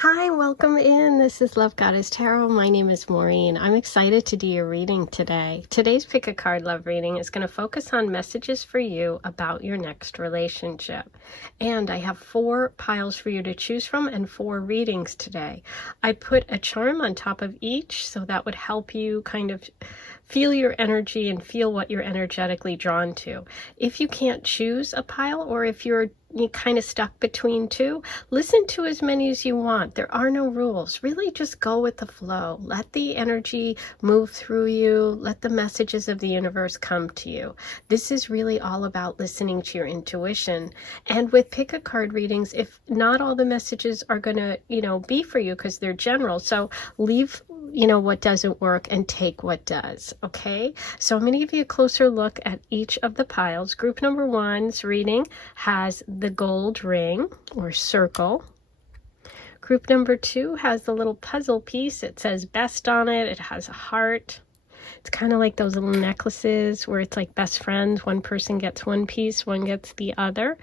Hi, welcome in. This is Love Goddess Tarot. My name is Maureen. I'm excited to do your reading today. Today's Pick a Card Love reading is going to focus on messages for you about your next relationship. And I have 4 piles for you to choose from and 4 readings today. I put a charm on top of each, so that would help you kind of feel your energy and feel what you're energetically drawn to. If you can't choose a pile, or if you're kind of stuck between 2, listen to as many as you want. There are no rules. Really just go with the flow. Let the energy move through you. Let the messages of the universe come to you. This is really all about listening to your intuition. And with pick a card readings, if not all the messages are going to, be for you because they're general. So leave, what doesn't work and take what does. Okay. So I'm going to give you a closer look at each of the piles. Group number 1's reading has the gold ring or circle. Group number 2 has the little puzzle piece. It says best on it. It has a heart. It's kind of like those little necklaces where it's like best friends. One person gets one piece, one gets the other.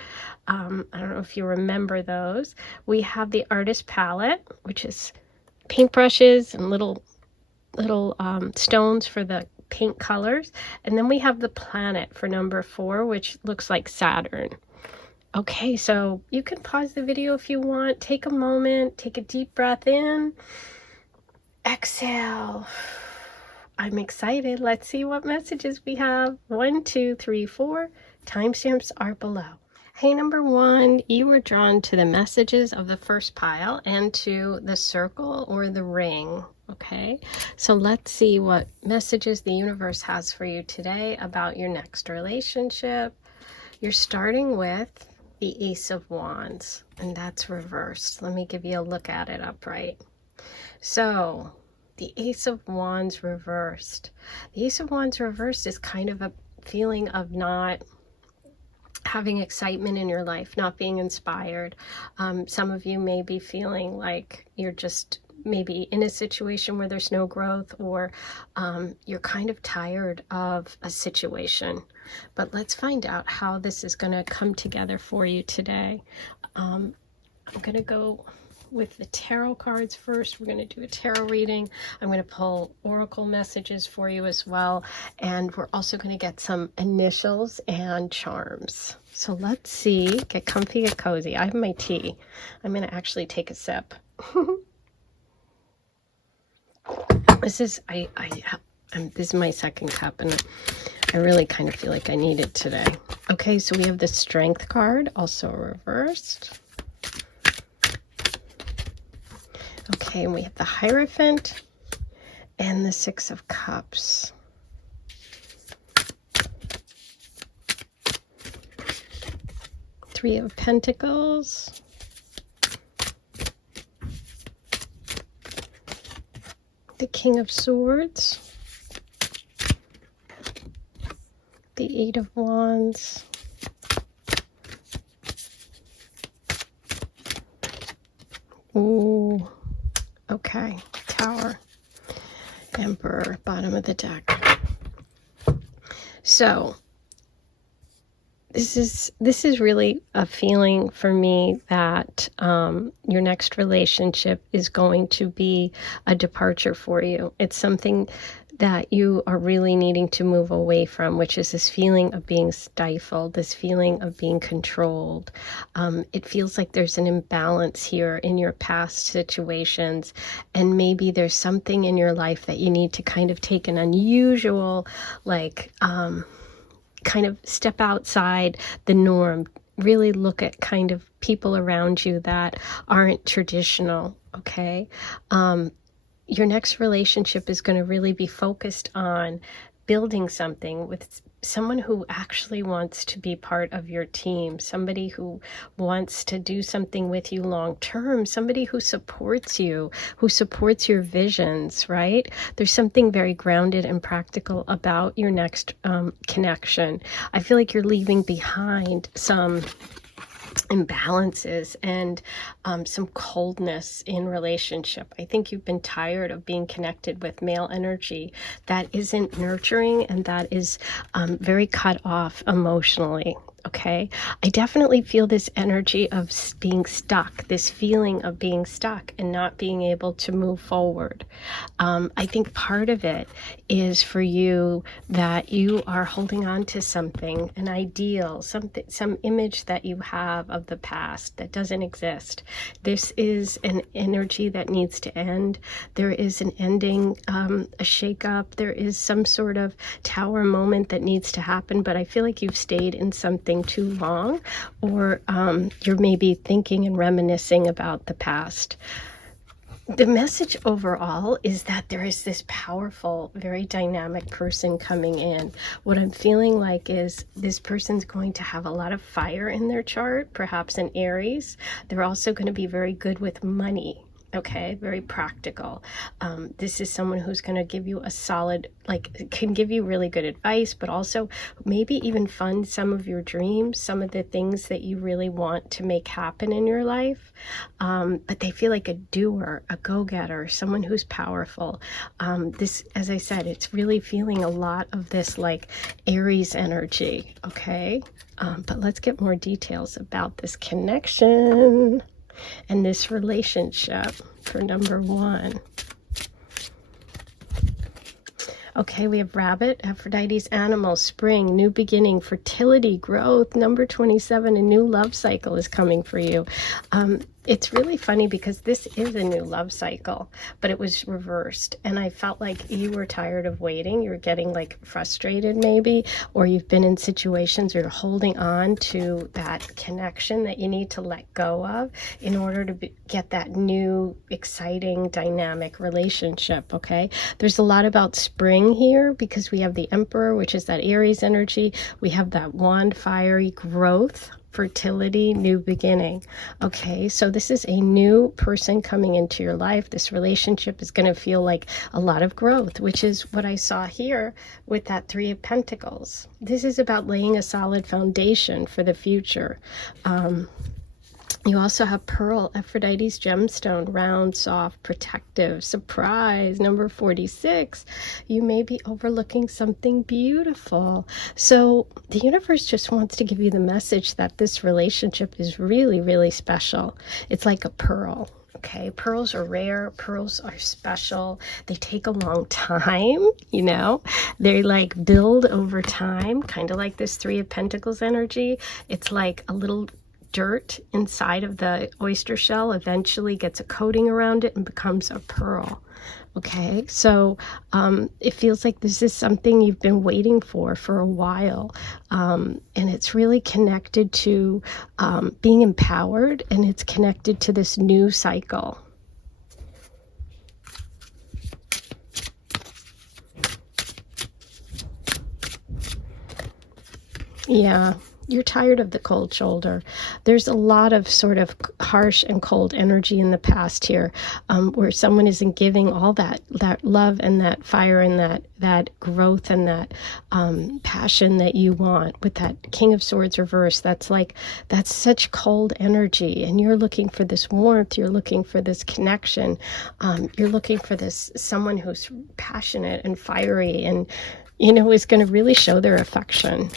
I don't know if you remember those. We have the artist palette, which is paintbrushes and little stones for the paint colors. And then we have the planet for number 4, which looks like Saturn. Okay, so you can pause the video if you want. Take a moment, take a deep breath in, exhale. I'm excited. Let's see what messages we have. 1, 2, 3, 4. Timestamps are below. Hey, number 1, you were drawn to the messages of the first pile and to the circle or the ring. Okay, so let's see what messages the universe has for you today about your next relationship. You're starting with the Ace of Wands, and that's reversed. Let me give you a look at it upright. So the Ace of Wands reversed. The Ace of Wands reversed is kind of a feeling of not having excitement in your life, not being inspired. Some of you may be feeling like you're just maybe in a situation where there's no growth, or you're kind of tired of a situation. But let's find out how this is going to come together for you today. I'm going to go with the tarot cards first. We're going to do a tarot reading. I'm going to pull oracle messages for you as well. And we're also going to get some initials and charms. So let's see. Get comfy, get cozy. I have my tea. I'm going to actually take a sip. This is my second cup, and I really kind of feel like I need it today. Okay, so we have the Strength card, also reversed. Okay, and we have the Hierophant and the 6 of Cups. Three of Pentacles. The King of Swords. The 8 of Wands. Ooh. Okay, Tower, Emperor, bottom of the deck. So this is really a feeling for me that your next relationship is going to be a departure for you. It's something that you are really needing to move away from, which is this feeling of being stifled, this feeling of being controlled. It feels like there's an imbalance here in your past situations, and maybe there's something in your life that you need to kind of take an unusual, kind of step outside the norm. Really look at kind of people around you that aren't traditional, okay? Your next relationship is going to really be focused on building something with someone who actually wants to be part of your team, somebody who wants to do something with you long term, somebody who supports you, who supports your visions, right? There's something very grounded and practical about your next connection. I feel like you're leaving behind some imbalances and some coldness in relationship. I think you've been tired of being connected with male energy that isn't nurturing and that is very cut off emotionally. Okay, I definitely feel this energy of being stuck, this feeling of being stuck and not being able to move forward. I think part of it is for you that you are holding on to something, an ideal, something, some image that you have of the past that doesn't exist. This is an energy that needs to end. There is an ending, a shakeup. There is some sort of tower moment that needs to happen, but I feel like you've stayed in something too long, or you're maybe thinking and reminiscing about the past. The message overall is that there is this powerful, very dynamic person coming in. What I'm feeling like is this person's going to have a lot of fire in their chart, perhaps an Aries. They're also going to be very good with money. Okay, very practical. This is someone who's going to give you a solid, like, can give you really good advice, but also maybe even fund some of your dreams, some of the things that you really want to make happen in your life. But they feel like a doer, a go-getter, someone who's powerful. This, as I said, it's really feeling a lot of this like Aries energy. Okay, but let's get more details about this connection and this relationship for number 1. Okay, we have rabbit, Aphrodite's animal, spring, new beginning, fertility, growth. Number 27, a new love cycle is coming for you. It's really funny because this is a new love cycle, but it was reversed. And I felt like you were tired of waiting. You're getting like frustrated maybe, or you've been in situations where you're holding on to that connection that you need to let go of in order to get that new, exciting, dynamic relationship, okay? There's a lot about spring here because we have the Emperor, which is that Aries energy. We have that wand, fiery growth, fertility, new beginning. Okay, so this is a new person coming into your life. This relationship is going to feel like a lot of growth, which is what I saw here with that 3 of Pentacles. This is about laying a solid foundation for the future. You also have Pearl, Aphrodite's gemstone, round, soft, protective, surprise, number 46. You may be overlooking something beautiful. So the universe just wants to give you the message that this relationship is really, really special. It's like a pearl. Okay, pearls are rare, pearls are special, they take a long time, you know, they like build over time, kind of like this 3 of Pentacles energy. It's like a little dirt inside of the oyster shell eventually gets a coating around it and becomes a pearl. Okay, so it feels like this is something you've been waiting for a while, and it's really connected to being empowered, and it's connected to this new cycle. Yeah. You're tired of the cold shoulder. There's a lot of sort of harsh and cold energy in the past here, where someone isn't giving all that love and that fire and that growth and that passion that you want. With that King of Swords reverse, that's such cold energy, and you're looking for this warmth. You're looking for this connection. You're looking for this someone who's passionate and fiery, and is going to really show their affection.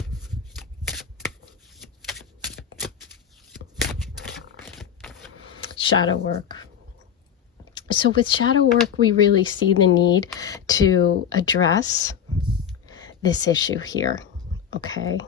Shadow work. So with shadow work, we really see the need to address this issue here, okay?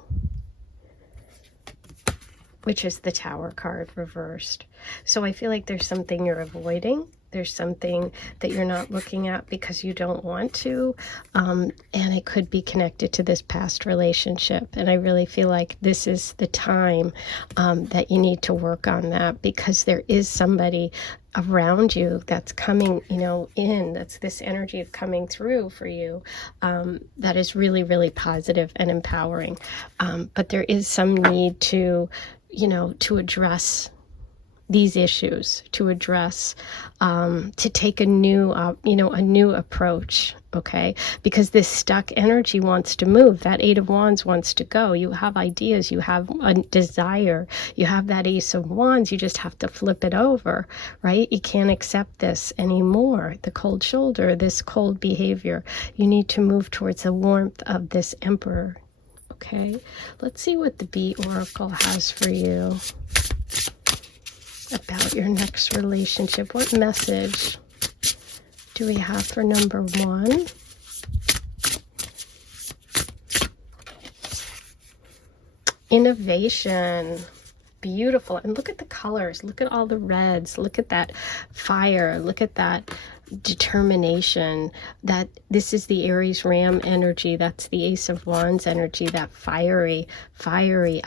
Which is the Tower card reversed. So I feel like there's something you're avoiding. There's something that you're not looking at because you don't want to, and it could be connected to this past relationship. And I really feel like this is the time that you need to work on that, because there is somebody around you that's coming, in, that's this energy of coming through for you, that is really, really positive and empowering. But there is some need to, to address these issues, to address, to take a new, a new approach, okay? Because this stuck energy wants to move. That 8 of Wands wants to go. You have ideas, you have a desire, you have that Ace of Wands, you just have to flip it over, right? You can't accept this anymore, the cold shoulder, this cold behavior. You need to move towards the warmth of this Emperor. Okay, let's see what the Bee Oracle has for you about your next relationship. What message do we have for number 1? Innovation. Beautiful. And look at the colors. Look at all the reds. Look at that fire. Look at that determination. That this is the Aries Ram energy. That's the Ace of Wands energy. That fiery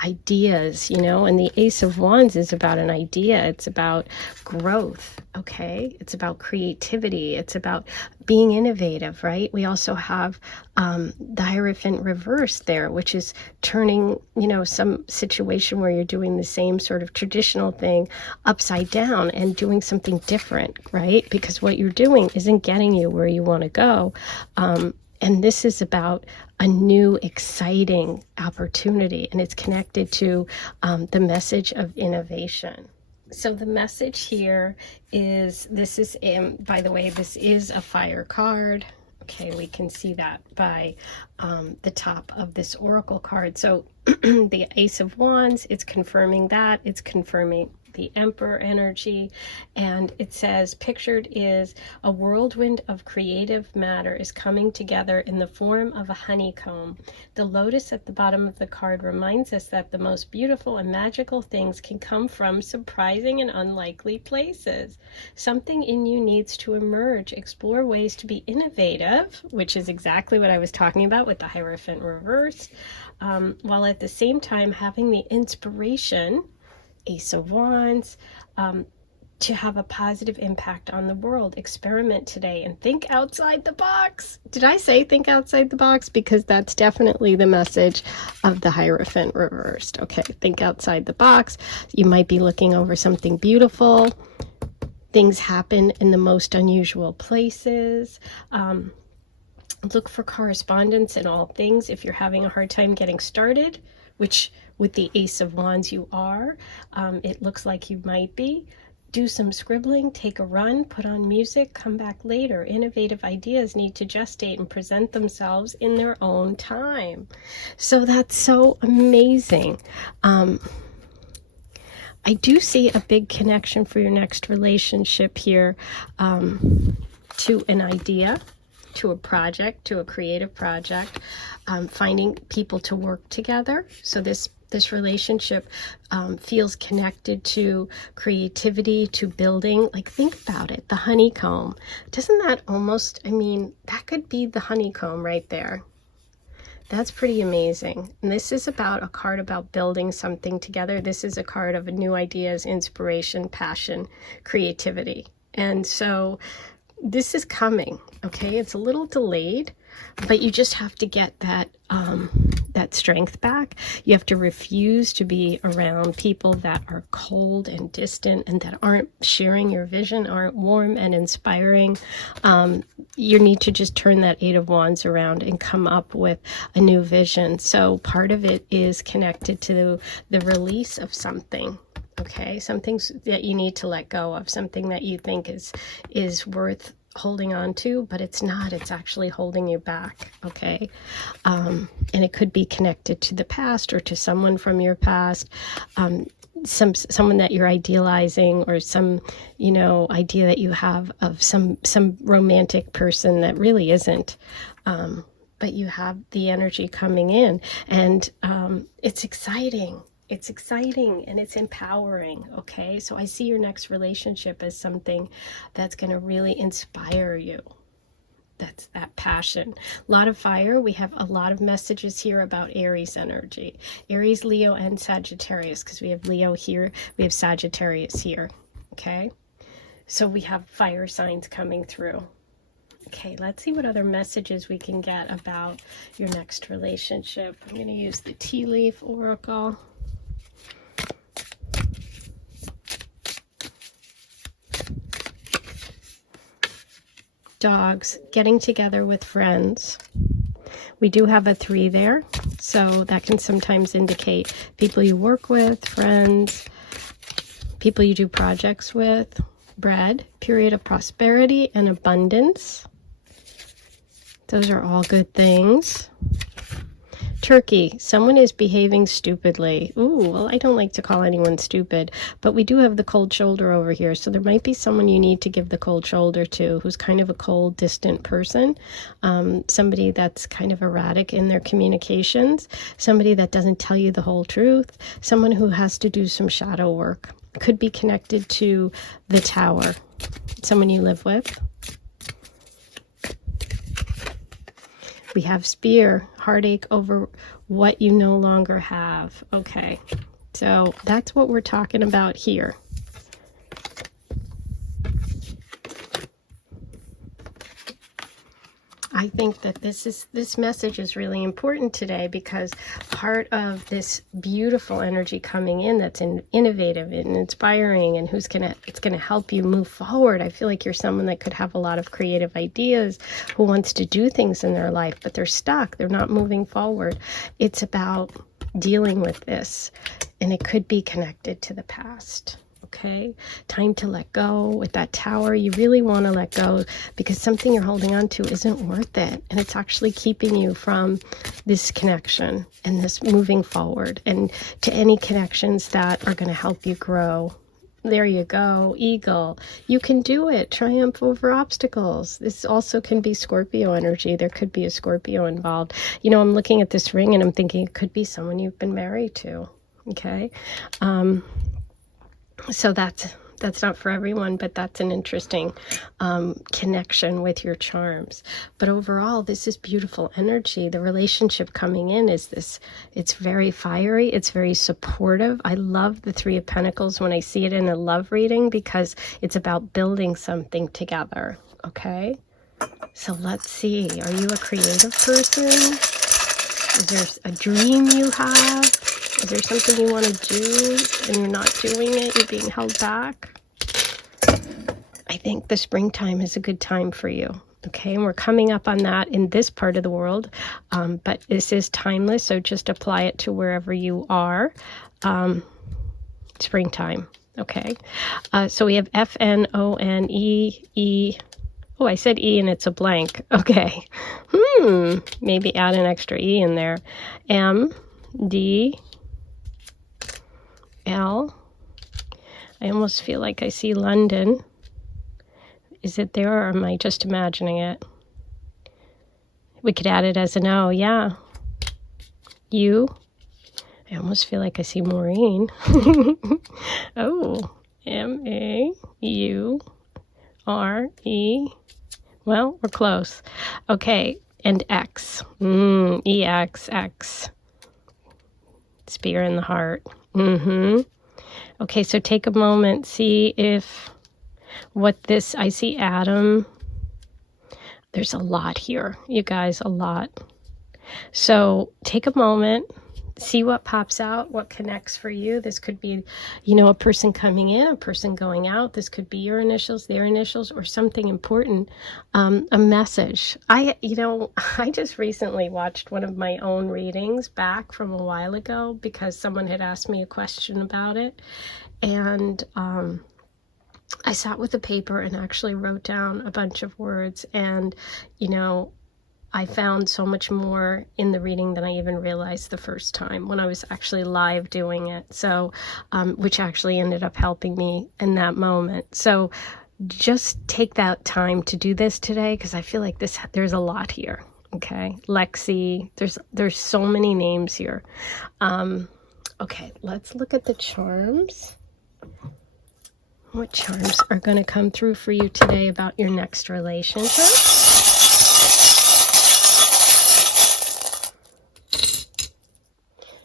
ideas, you know. And the Ace of Wands is about an idea. It's about growth. Okay, it's about creativity. It's about being innovative, right? We also have the Hierophant reverse there, which is turning, you know, some situation where you're doing the same sort of traditional thing upside down and doing something different, right? Because what you're doing isn't getting you where you want to go. And this is about a new, exciting opportunity, and it's connected to the message of innovation. So the message here is, this is, by the way, this is a fire card. Okay, we can see that by the top of this oracle card. So the Ace of Wands, it's confirming that. It's confirming the Emperor energy, and it says, pictured is a whirlwind of creative matter is coming together in the form of a honeycomb. The lotus at the bottom of the card reminds us that the most beautiful and magical things can come from surprising and unlikely places. Something in you needs to emerge. Explore ways to be innovative, which is exactly what I was talking about with the Hierophant reverse, while at the same time having the inspiration, Ace of Wands, to have a positive impact on the world. Experiment today and think outside the box. Did I say think outside the box? Because that's definitely the message of the Hierophant reversed. Okay, think outside the box. You might be looking over something beautiful. Things happen in the most unusual places. Look for correspondence in all things. If you're having a hard time getting started, which with the Ace of Wands you are, it looks like you might be, do some scribbling, take a run, put on music, come back later. Innovative ideas need to gestate and present themselves in their own time. So that's so amazing. I do see a big connection for your next relationship here, to an idea, to a project, to a creative project, finding people to work together. So this relationship feels connected to creativity, to building. Like, think about it, the honeycomb. Doesn't that almost, I mean, that could be the honeycomb right there. That's pretty amazing. And this is about a card about building something together. This is a card of new ideas, inspiration, passion, creativity. And so this is coming, okay? It's a little delayed, but you just have to get that that strength back. You have to refuse to be around people that are cold and distant and that aren't sharing your vision, aren't warm and inspiring. You need to just turn that Eight of Wands around and come up with a new vision. So part of it is connected to the release of something. Okay, some things that you need to let go of, something that you think is worth holding on to, but it's not. It's actually holding you back. Okay, and it could be connected to the past or to someone from your past, someone that you're idealizing, or some, you know, idea that you have of some romantic person that really isn't. But you have the energy coming in, and it's exciting. It's exciting and it's empowering, okay? So I see your next relationship as something that's going to really inspire you. That's that passion. A lot of fire. We have a lot of messages here about Aries energy. Aries, Leo, and Sagittarius, because we have Leo here, we have Sagittarius here, okay? So we have fire signs coming through. Okay, let's see what other messages we can get about your next relationship. I'm going to use the Tea Leaf Oracle. Dogs, getting together with friends. We do have a 3 there, so that can sometimes indicate people you work with, friends, people you do projects with. Bread, period of prosperity and abundance. Those are all good things. Turkey, someone is behaving stupidly. Ooh, well, I don't like to call anyone stupid, but we do have the cold shoulder over here. So there might be someone you need to give the cold shoulder to, who's kind of a cold, distant person, somebody that's kind of erratic in their communications, somebody that doesn't tell you the whole truth, someone who has to do some shadow work. Could be connected to the Tower, someone you live with. We have Spear, heartache over what you no longer have. Okay, so that's what we're talking about here. I think that this message is really important today, because part of this beautiful energy coming in that's innovative and inspiring, and it's gonna help you move forward. I feel like you're someone that could have a lot of creative ideas, who wants to do things in their life, but they're stuck. They're not moving forward. It's about dealing with this, and it could be connected to the past. Okay, time to let go. With that Tower, you really want to let go, because something you're holding on to isn't worth it, and it's actually keeping you from this connection and this moving forward, and to any connections that are going to help you grow. There you go, Eagle. You can do it. Triumph over obstacles. This also can be Scorpio energy. There could be a Scorpio involved. You know, I'm looking at this ring and I'm thinking it could be someone you've been married to. Okay. So that's not for everyone, but that's an interesting connection with your charms. But overall, this is beautiful energy. The relationship coming in is this, it's very fiery, it's very supportive. I love the Three of Pentacles when I see it in a love reading, because it's about building something together, okay? So let's see, are you a creative person? Is there a dream you have? Is there something you want to do and you're not doing it? You're being held back? I think the springtime is a good time for you. Okay, and we're coming up on that in this part of the world, but this is timeless, so just apply it to wherever you are. Springtime. Okay, so we have F-N-O-N-E, E. Oh, I said E and it's a blank. Okay, maybe add an extra E in there. M, D, L. I almost feel like I see London. Is it there, or am I just imagining it? We could add it as an O, yeah. U. I almost feel like I see Maureen. Oh, M-A-U-R-E. Well, we're close. Okay, and X. E-X, X. Spear in the heart. Okay, so take a moment, see if what this, I see Adam. There's a lot here, you guys, a lot. So take a moment, see what pops out, what connects for you. This could be, you know, a person coming in, a person going out. This could be your initials, their initials, or something important, a message. I just recently watched one of my own readings back from a while ago, because someone had asked me a question about it. And I sat with a paper and actually wrote down a bunch of words, and, you know, I found so much more in the reading than I even realized the first time when I was actually live doing it. So, which actually ended up helping me in that moment. So just take that time to do this today, because I feel like there's a lot here. Okay. Lexi, there's so many names here. Okay, let's look at the charms. What charms are going to come through for you today about your next relationship?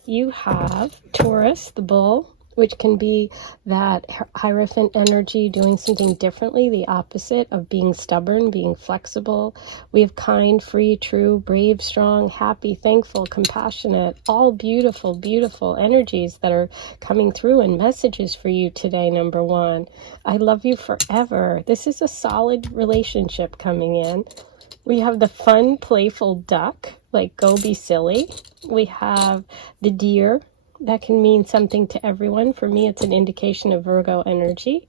You have Taurus, the bull, which can be that Hierophant energy, doing something differently, the opposite of being stubborn, being flexible. We have kind, free, true, brave, strong, happy, thankful, compassionate, all beautiful, beautiful energies that are coming through, and messages for you today. Number one, I love you forever. This is a solid relationship coming in. We have the fun, playful duck, like go be silly. We have the deer. That can mean something to everyone. For me, it's an indication of Virgo energy.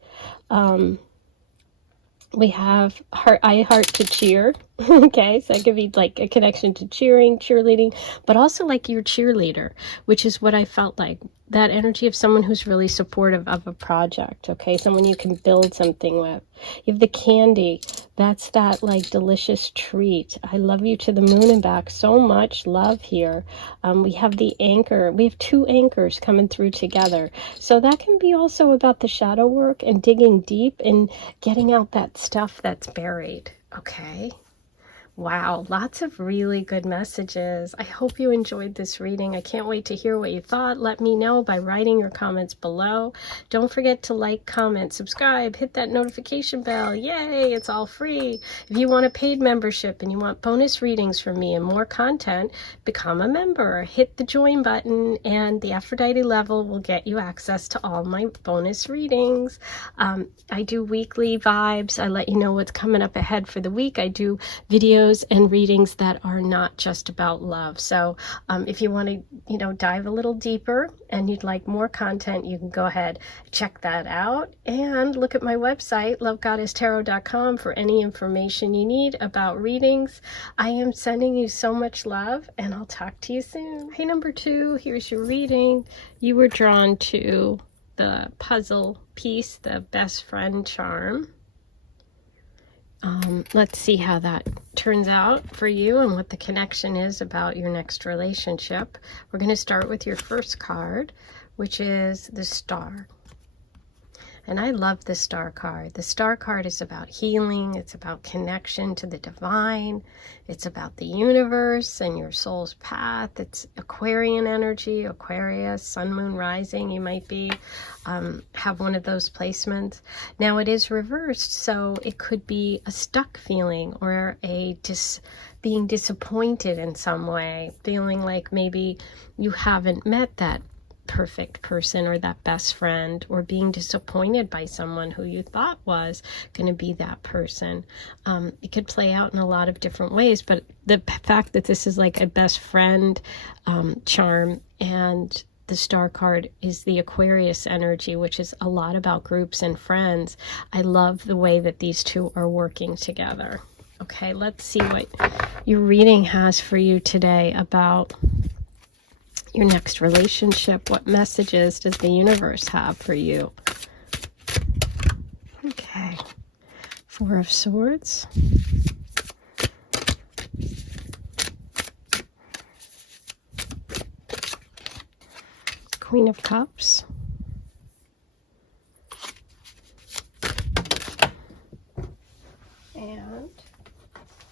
We have I heart to cheer. Okay, so it could be like a connection to cheering, cheerleading, but also like your cheerleader, which is what I felt like. That energy of someone who's really supportive of a project, okay? Someone you can build something with. You have the candy. That's that like delicious treat. I love you to the moon and back. So much love here. We have the anchor. We have 2 anchors coming through together. So that can be also about the shadow work and digging deep and getting out that stuff that's buried, okay? Wow, lots of really good messages. I hope you enjoyed this reading. I can't wait to hear what you thought. Let me know by writing your comments below. Don't forget to like, comment, subscribe, hit that notification bell. Yay, it's all free. If you want a paid membership and you want bonus readings from me and more content, become a member. Hit the join button and the Aphrodite level will get you access to all my bonus readings. I do weekly vibes. I let you know what's coming up ahead for the week. I do videos and readings that are not just about love. So if you want to, dive a little deeper and you'd like more content, you can go ahead, check that out, and look at my website, lovegoddesstarot.com, for any information you need about readings. I am sending you so much love, and I'll talk to you soon. Hey, number 2, here's your reading. You were drawn to the puzzle piece, the best friend charm. Let's see how that turns out for you and what the connection is about your next relationship. We're going to start with your first card, which is the Star. And I love the Star card. The Star card is about healing. It's about connection to the divine. It's about the universe and your soul's path. It's Aquarian energy, Aquarius, sun, moon, rising. You might be have one of those placements. Now it is reversed, so it could be a stuck feeling or being disappointed in some way, feeling like maybe you haven't met that perfect person or that best friend, or being disappointed by someone who you thought was going to be that person. It could play out in a lot of different ways, but the fact that this is like a best friend charm, and the Star card is the Aquarius energy, which is a lot about groups and friends. I love the way that these two are working together. Okay, let's see what your reading has for you today about your next relationship. What messages does the universe have for you? Okay. 4 of Swords. Queen of Cups. And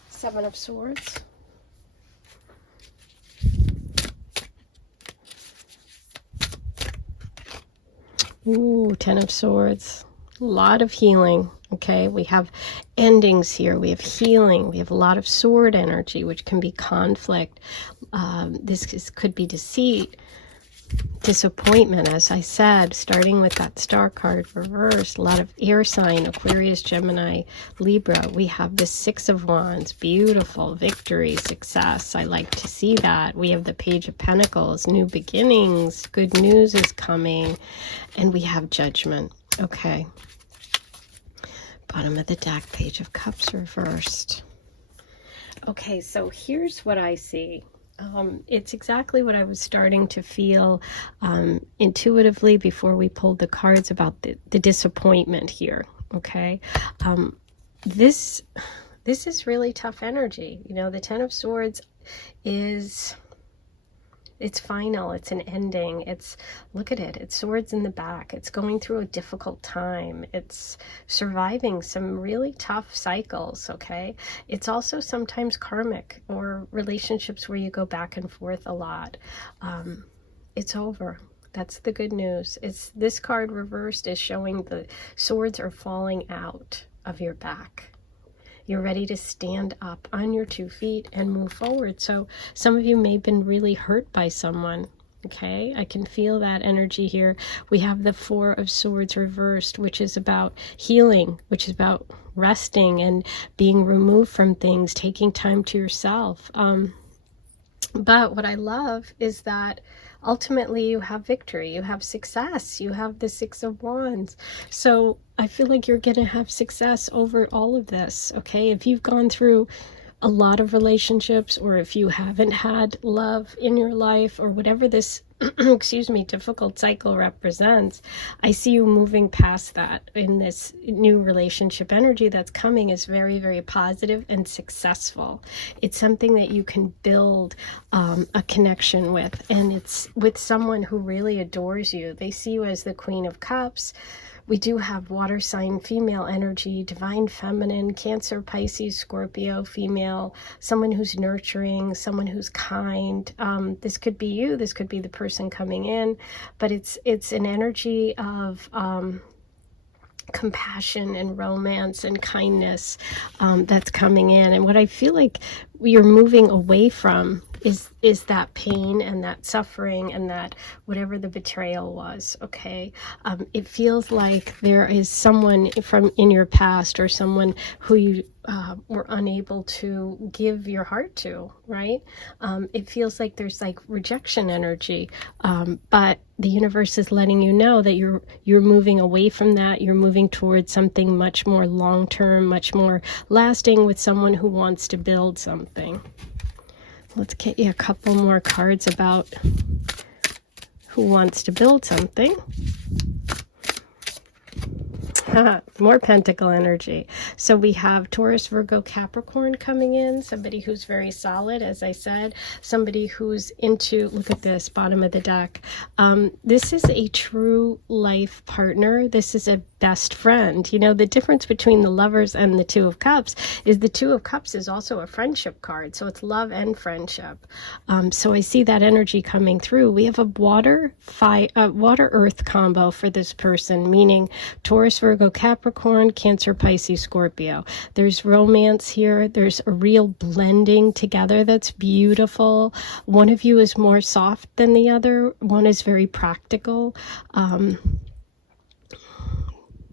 7 of Swords. Ooh, 10 of Swords. A lot of healing. Okay, we have endings here. We have healing. We have a lot of sword energy, which can be conflict. This could be deceit, disappointment, as I said, starting with that Star card reversed. A lot of air sign, Aquarius, Gemini, Libra. We have the 6 of Wands, beautiful, victory, success. I like to see that. We have the Page of Pentacles, new beginnings, good news is coming, and we have Judgment. Okay. Bottom of the deck, Page of Cups reversed. Okay, so here's what I see. It's exactly what I was starting to feel intuitively before we pulled the cards about the disappointment here. Okay, this is really tough energy. The 10 of Swords it's final, it's an ending, look at it, it's swords in the back, it's going through a difficult time, it's surviving some really tough cycles. Okay, it's also sometimes karmic, or relationships where you go back and forth a lot. It's over. That's the good news. This card reversed is showing the swords are falling out of your back. You're ready to stand up on your 2 feet and move forward. So some of you may have been really hurt by someone. Okay, I can feel that energy here. We have the 4 of Swords reversed, which is about healing, which is about resting and being removed from things, taking time to yourself. But what I love is that ultimately you have victory, you have success, you have the 6 of Wands. So I feel like you're going to have success over all of this. Okay, if you've gone through a lot of relationships, or if you haven't had love in your life, or whatever this excuse me, difficult cycle represents, I see you moving past that in this new relationship energy that's coming is very, very positive and successful. It's something that you can build a connection with, and it's with someone who really adores you. They see you as the Queen of Cups. We do have water sign female energy, divine feminine, Cancer, Pisces, Scorpio, female, someone who's nurturing, someone who's kind. This could be you, this could be the person coming in, but it's an energy of compassion and romance and kindness that's coming in. And what I feel like you're moving away from is that pain and that suffering and that whatever the betrayal was. Okay, it feels like there is someone from in your past, or someone who you were unable to give your heart to, right? It feels like there's like rejection energy, but the universe is letting you know that you're moving away from that. You're moving towards something much more long-term, much more lasting, with someone who wants to build something. Let's get you a couple more cards about who wants to build something. More pentacle energy. So we have Taurus, Virgo, Capricorn coming in. Somebody who's very solid, as I said. Somebody who's into, look at this, bottom of the deck. This is a true life partner. This is a best friend. You know, the difference between the Lovers and the Two of Cups is the Two of Cups is also a friendship card. So it's love and friendship. So I see that energy coming through. We have a water-earth combo for this person, meaning Taurus, Virgo, Capricorn, Cancer, Pisces, Scorpio. There's romance here. There's a real blending together that's beautiful. One of you is more soft than the other. One is very practical.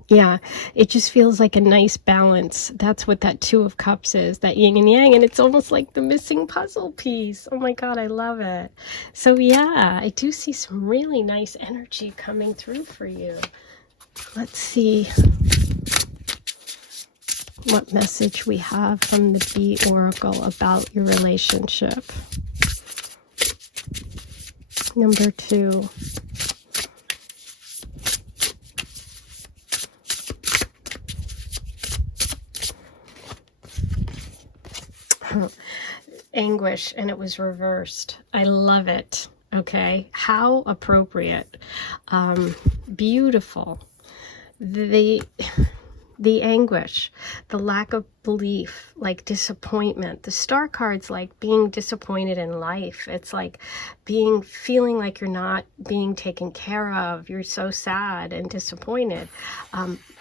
Yeah, it just feels like a nice balance. That's what that Two of Cups is, that yin and yang, and it's almost like the missing puzzle piece. Oh my God, I love it. So yeah, I do see some really nice energy coming through for you. Let's see what message we have from the Bee Oracle about your relationship. Number 2. Anguish, and it was reversed. I love it. Okay, how appropriate. Beautiful. The anguish, the lack of belief, like disappointment. The star card's like being disappointed in life. It's like feeling like you're not being taken care of. You're so sad and disappointed.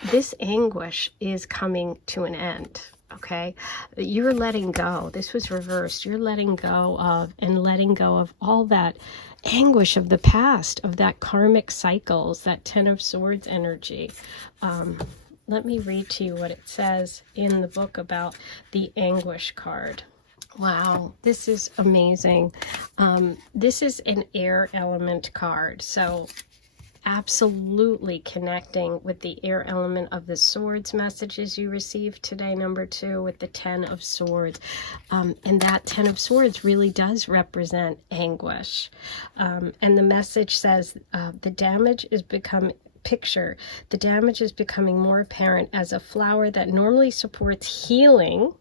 This anguish is coming to an end. Okay, you're letting go. This was reversed. You're letting go of all that anguish of the past, of that karmic cycles, that Ten of Swords energy. Let me read to you what it says in the book about the anguish card. Wow, this is amazing. This is an air element card. So absolutely connecting with the air element of the swords messages you received today, number 2, with the 10 of swords. And that 10 of swords really does represent anguish. And the message says the damage is becoming more apparent as a flower that normally supports healing,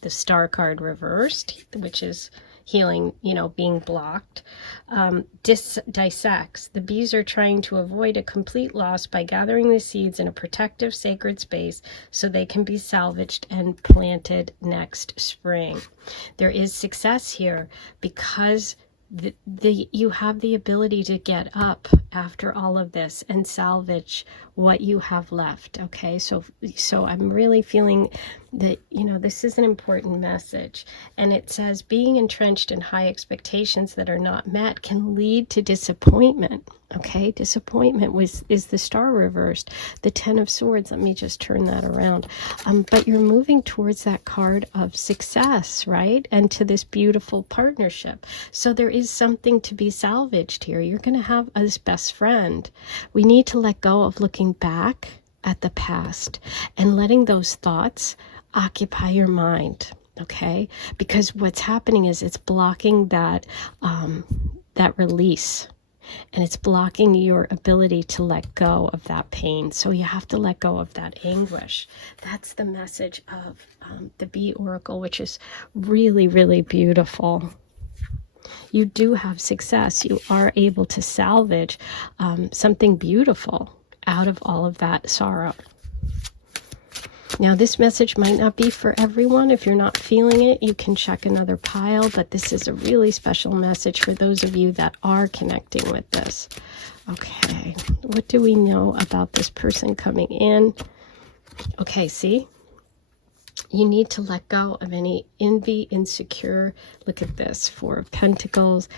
the star card reversed, which is healing, being blocked, dissects. The bees are trying to avoid a complete loss by gathering the seeds in a protective, sacred space so they can be salvaged and planted next spring. There is success here because you have the ability to get up after all of this and salvage what you have left. Okay, so I'm really feeling that this is an important message, and it says being entrenched in high expectations that are not met can lead to disappointment. Okay, disappointment is the star reversed, the 10 of swords. Let me just turn that around. But you're moving towards that card of success, right? And to this beautiful partnership. So there is something to be salvaged here. You're going to have this best friend. We need to let go of looking back at the past and letting those thoughts occupy your mind. okay? Because what's happening is it's blocking that, that release. And it's blocking your ability to let go of that pain. So you have to let go of that anguish. That's the message of the Bee Oracle, which is really, really beautiful. You do have success. You are able to salvage something beautiful out of all of that sorrow. Now, this message might not be for everyone. If you're not feeling it, you can check another pile, but this is a really special message for those of you that are connecting with this. Okay, what do we know about this person coming in? Okay, see? You need to let go of any envy, insecure. Look at this, Four of Pentacles,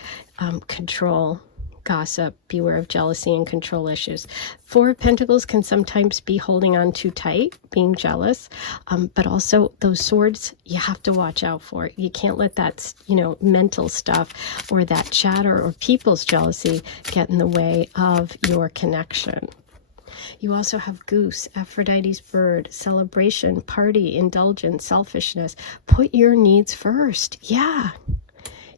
control, gossip, beware of jealousy and control issues. Four of Pentacles can sometimes be holding on too tight, being jealous, but also those swords you have to watch out for. You can't let that, mental stuff or that chatter or people's jealousy get in the way of your connection. You also have Goose, Aphrodite's bird, celebration, party, indulgence, selfishness. Put your needs first. Yeah.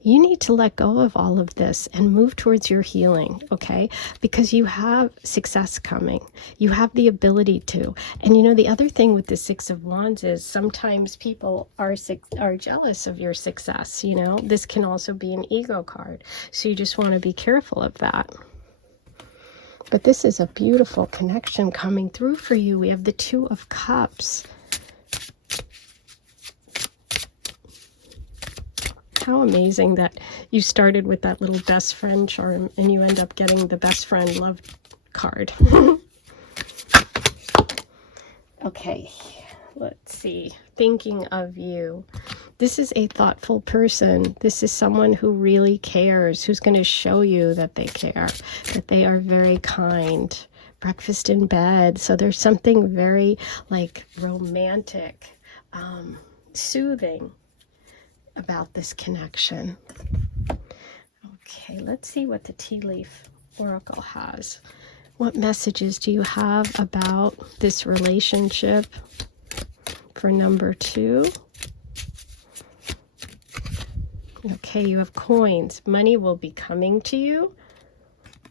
You need to let go of all of this and move towards your healing, okay? Because you have success coming. You have the ability to. And the other thing with the Six of Wands is sometimes people are jealous of your success, This can also be an ego card. So you just want to be careful of that. But this is a beautiful connection coming through for you. We have the Two of Cups. How amazing that you started with that little best friend charm and you end up getting the best friend love card. Okay, let's see. Thinking of you. This is a thoughtful person. This is someone who really cares, who's going to show you that they care, that they are very kind. Breakfast in bed. So there's something very romantic, soothing about this connection. Okay, let's see what the Tea Leaf Oracle has. What messages do you have about this relationship for number 2? Okay, you have coins. Money will be coming to you.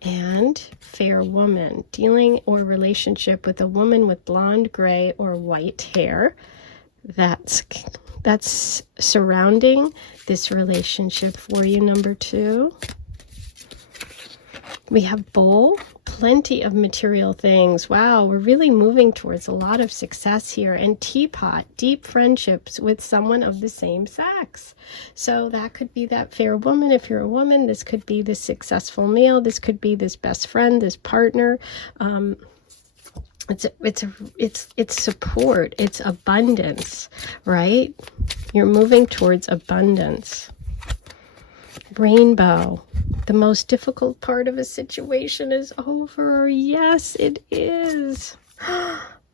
And fair woman. Dealing or relationship with a woman with blonde, gray, or white hair. That's surrounding this relationship for you, number 2. We have bowl, plenty of material things. Wow, we're really moving towards a lot of success here. And teapot, deep friendships with someone of the same sex. So that could be that fair woman if you're a woman. This could be this successful male. This could be this best friend, this partner. It's support, it's abundance, right? You're moving towards abundance. Rainbow. The most difficult part of a situation is over. Yes, it is.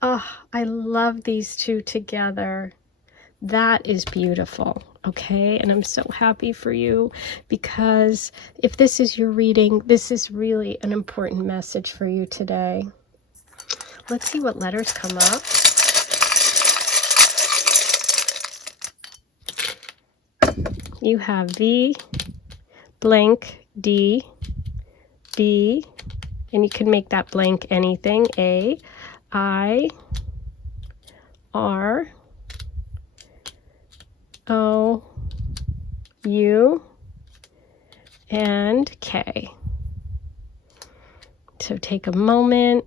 Oh, I love these two together. That is beautiful. Okay, and I'm so happy for you because if this is your reading, this is really an important message for you today. Let's see what letters come up. You have V, blank, D, B, and you can make that blank anything. A, I, R, O, U, and K. So take a moment.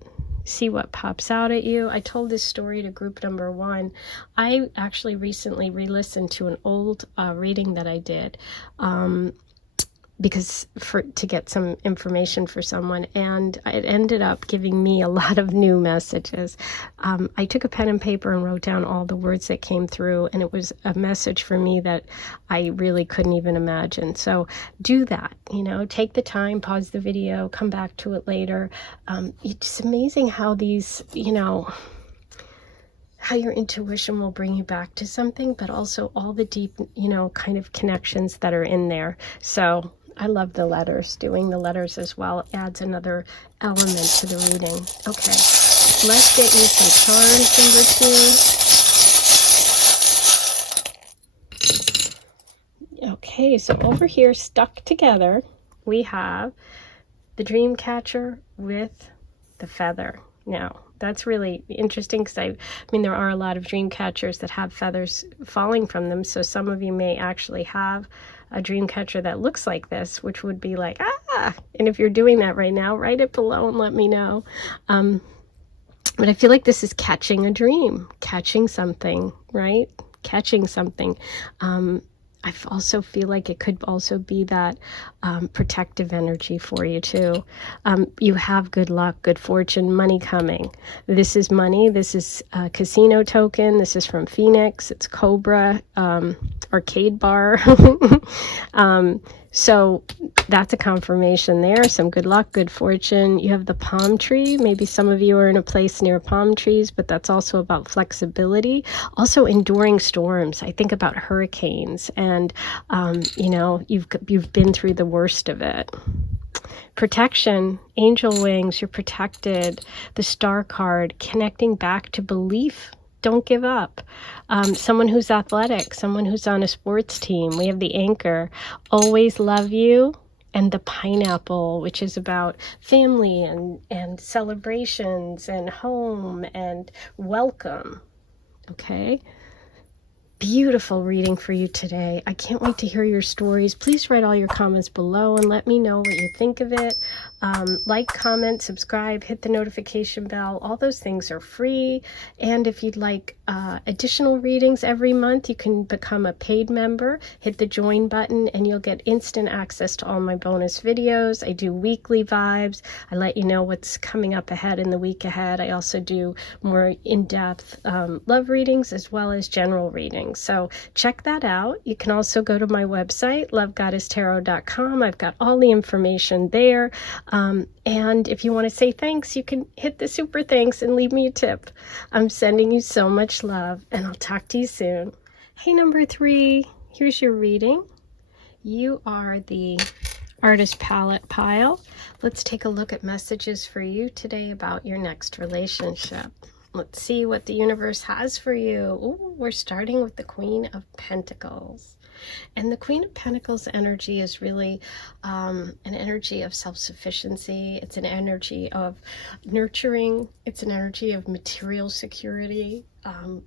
See what pops out at you. I told this story to group number 1. I actually recently re-listened to an old reading that I did to get some information for someone, and it ended up giving me a lot of new messages. I took a pen and paper and wrote down all the words that came through, and it was a message for me that I really couldn't even imagine. So do that, take the time, pause the video, come back to it later. It's amazing how these, how your intuition will bring you back to something, but also all the deep, kind of connections that are in there. So I love the letters. Doing the letters as well adds another element to the reading. Okay, let's get you some charms, number 2. Okay, so over here, stuck together, we have the dream catcher with the feather. Now, that's really interesting because I mean, there are a lot of dream catchers that have feathers falling from them. So some of you may actually have a dream catcher that looks like this, which would be like, ah! And if you're doing that right now, write it below and let me know. But I feel like this is catching a dream, catching something, right? Catching something. I also feel like it could also be that protective energy for you too. You have good luck, good fortune, money coming. This is money. This is a casino token. This is from Phoenix. It's Cobra, arcade bar. So that's a confirmation there. Some good luck, good fortune. You have the palm tree. Maybe some of you are in a place near palm trees, but that's also about flexibility. Also enduring storms. I think about hurricanes and, you know, you've been through the worst of it. Protection, angel wings, you're protected. The star card, connecting back to belief. Don't give up. Someone who's athletic, someone who's on a sports team. We have the anchor, always love you. And the pineapple, which is about family and celebrations and home and welcome. Okay. Beautiful reading for you today. I can't wait to hear your stories. Please write all your comments below and let me know what you think of it. Like, comment, subscribe, hit the notification bell. All those things are free. And if you'd like additional readings every month, you can become a paid member. Hit the join button and you'll get instant access to all my bonus videos. I do weekly vibes. I let you know what's coming up ahead in the week ahead. I also do more in-depth love readings as well as general readings. So check that out. You can also go to my website, lovegoddesstarot.com. I've got all the information there. And if you want to say thanks, you can hit the super thanks and leave me a tip. I'm sending you so much love, and I'll talk to you soon. Hey, number 3, here's your reading. You are the artist palette pile. Let's take a look at messages for you today about your next relationship. Let's see what the universe has for you. Ooh, we're starting with the Queen of Pentacles. And the Queen of Pentacles energy is really an energy of self-sufficiency. It's an energy of nurturing. It's an energy of material security.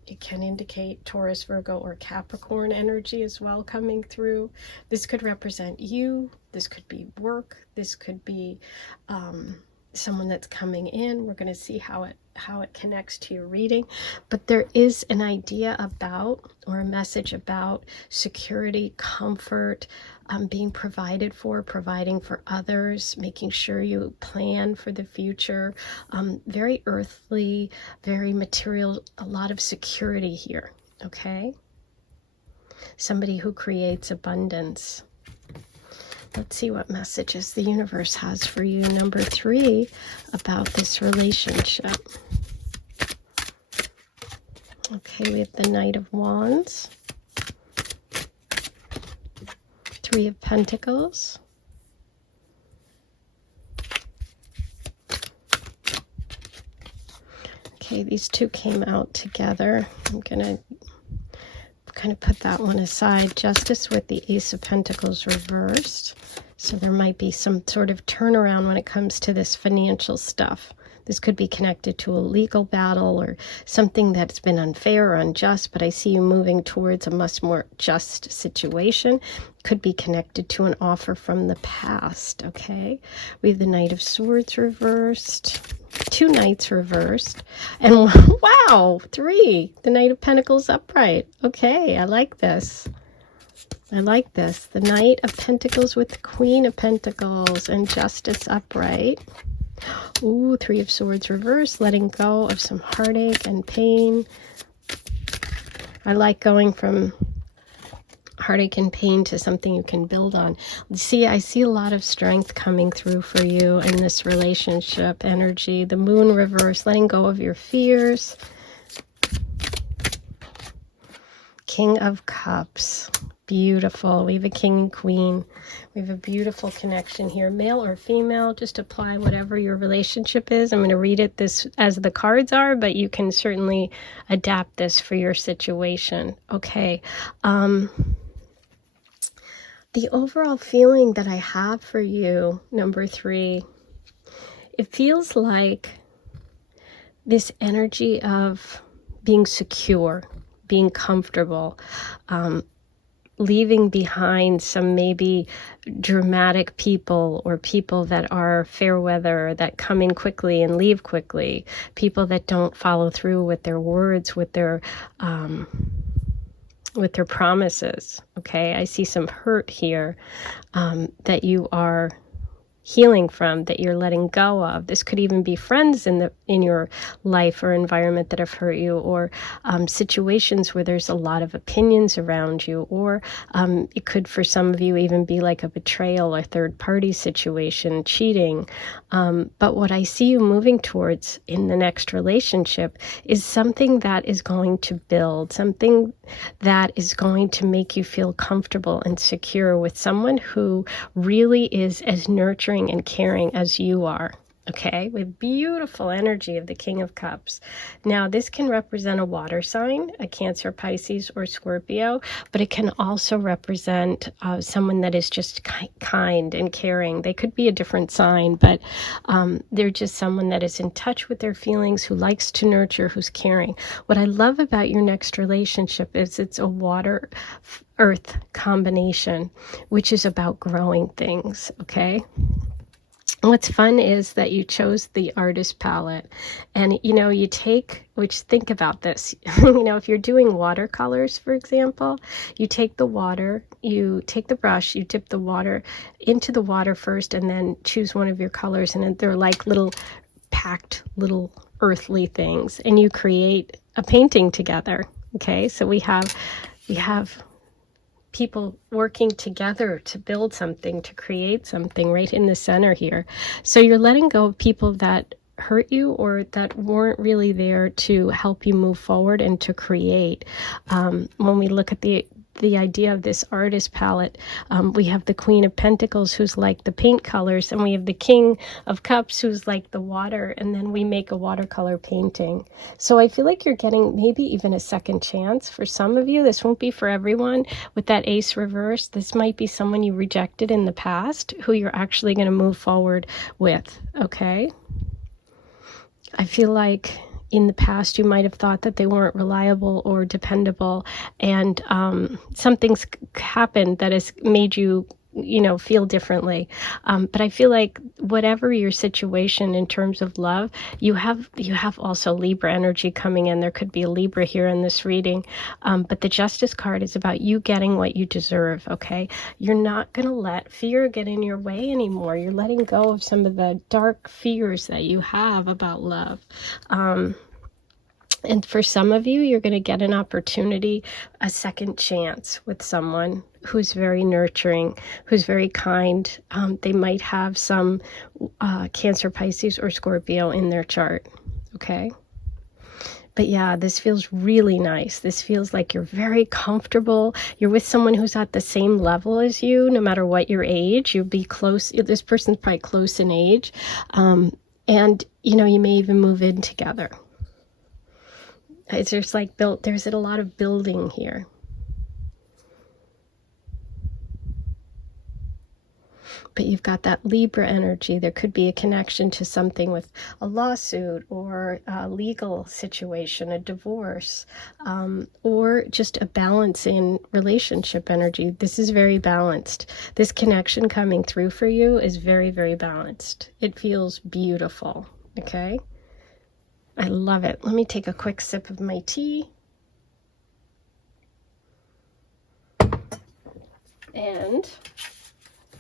It can indicate Taurus, Virgo, or Capricorn energy as well coming through. This could represent you. This could be work. This could be someone that's coming in. We're going to see how it connects to your reading, but there is an idea about, or a message about, security, comfort, being provided for, providing for others, making sure you plan for the future. Very earthly, very material, a lot of security here. Okay, somebody who creates abundance. Let's see what messages the universe has for you, number 3, about this relationship. Okay, we have the Knight of Wands, 3 of Pentacles, okay, these two came out together. I'm going to kind of put that one aside. Justice with the Ace of Pentacles reversed. So there might be some sort of turnaround when it comes to this financial stuff. This could be connected to a legal battle or something that's been unfair or unjust, but I see you moving towards a much more just situation. Could be connected to an offer from the past, okay? We have the Knight of Swords reversed, 2 Knights reversed, and wow, 3, the Knight of Pentacles upright. Okay, I like this. I like this. The Knight of Pentacles with the Queen of Pentacles and Justice upright. Ooh, 3 of Swords reversed, letting go of some heartache and pain. I like going from heartache and pain to something you can build on. See, I see a lot of strength coming through for you in this relationship energy. The Moon reversed, letting go of your fears. King of Cups. Beautiful. We have a king and queen. We have a beautiful connection here. Male or female, just apply whatever your relationship is. I'm going to read it this as the cards are, but you can certainly adapt this for your situation. Okay. The overall feeling that I have for you, number 3, it feels like this energy of being secure, being comfortable, leaving behind some maybe dramatic people, or people that are fair weather, that come in quickly and leave quickly, people that don't follow through with their words, with their promises. Okay, I see some hurt here that you are healing from, that you're letting go of. This could even be friends in your life or environment that have hurt you, or situations where there's a lot of opinions around you, or it could, for some of you, even be like a betrayal or third-party situation, cheating. But what I see you moving towards in the next relationship is something that is going to build, something that is going to make you feel comfortable and secure with someone who really is as nurturing and caring as you are. Okay, with beautiful energy of the King of Cups. Now, this can represent a water sign, a Cancer, Pisces, or Scorpio, but it can also represent someone that is just kind and caring. They could be a different sign, but they're just someone that is in touch with their feelings, who likes to nurture, who's caring. What I love about your next relationship is it's a water-earth combination, which is about growing things, okay? What's fun is that you chose the artist palette, and you take, which, think about this, if you're doing watercolors, for example, you take the water, you take the brush, you dip the water into the water first, and then choose one of your colors, and they're like little packed little earthly things, and you create a painting together. Okay, so we have people working together to build something, to create something right in the center here. So you're letting go of people that hurt you, or that weren't really there to help you move forward and to create. When we look at the idea of this artist palette, we have the Queen of Pentacles, who's like the paint colors, and we have the King of Cups, who's like the water, and then we make a watercolor painting. So I feel like you're getting maybe even a second chance for some of you. This won't be for everyone. With that Ace reverse, this might be someone you rejected in the past, who you're actually going to move forward with, okay? I feel like in the past you might have thought that they weren't reliable or dependable, and something's happened that has made you feel differently. But I feel like whatever your situation in terms of love, you have also Libra energy coming in. There could be a Libra here in this reading. But the Justice card is about you getting what you deserve, okay? You're not going to let fear get in your way anymore. You're letting go of some of the dark fears that you have about love. And for some of you, you're going to get an opportunity, a second chance with someone who's very nurturing, who's very kind. They might have some Cancer, Pisces, or Scorpio in their chart, okay? But yeah, this feels really nice. This feels like you're very comfortable. You're with someone who's at the same level as you, no matter what your age. You'll be close. This person's probably close in age. And, you may even move in together. It's just like there's a lot of building here. But you've got that Libra energy. There could be a connection to something with a lawsuit, or a legal situation, a divorce, or just a balance in relationship energy. This is very balanced. This connection coming through for you is very, very balanced. It feels beautiful, okay? I love it. Let me take a quick sip of my tea. And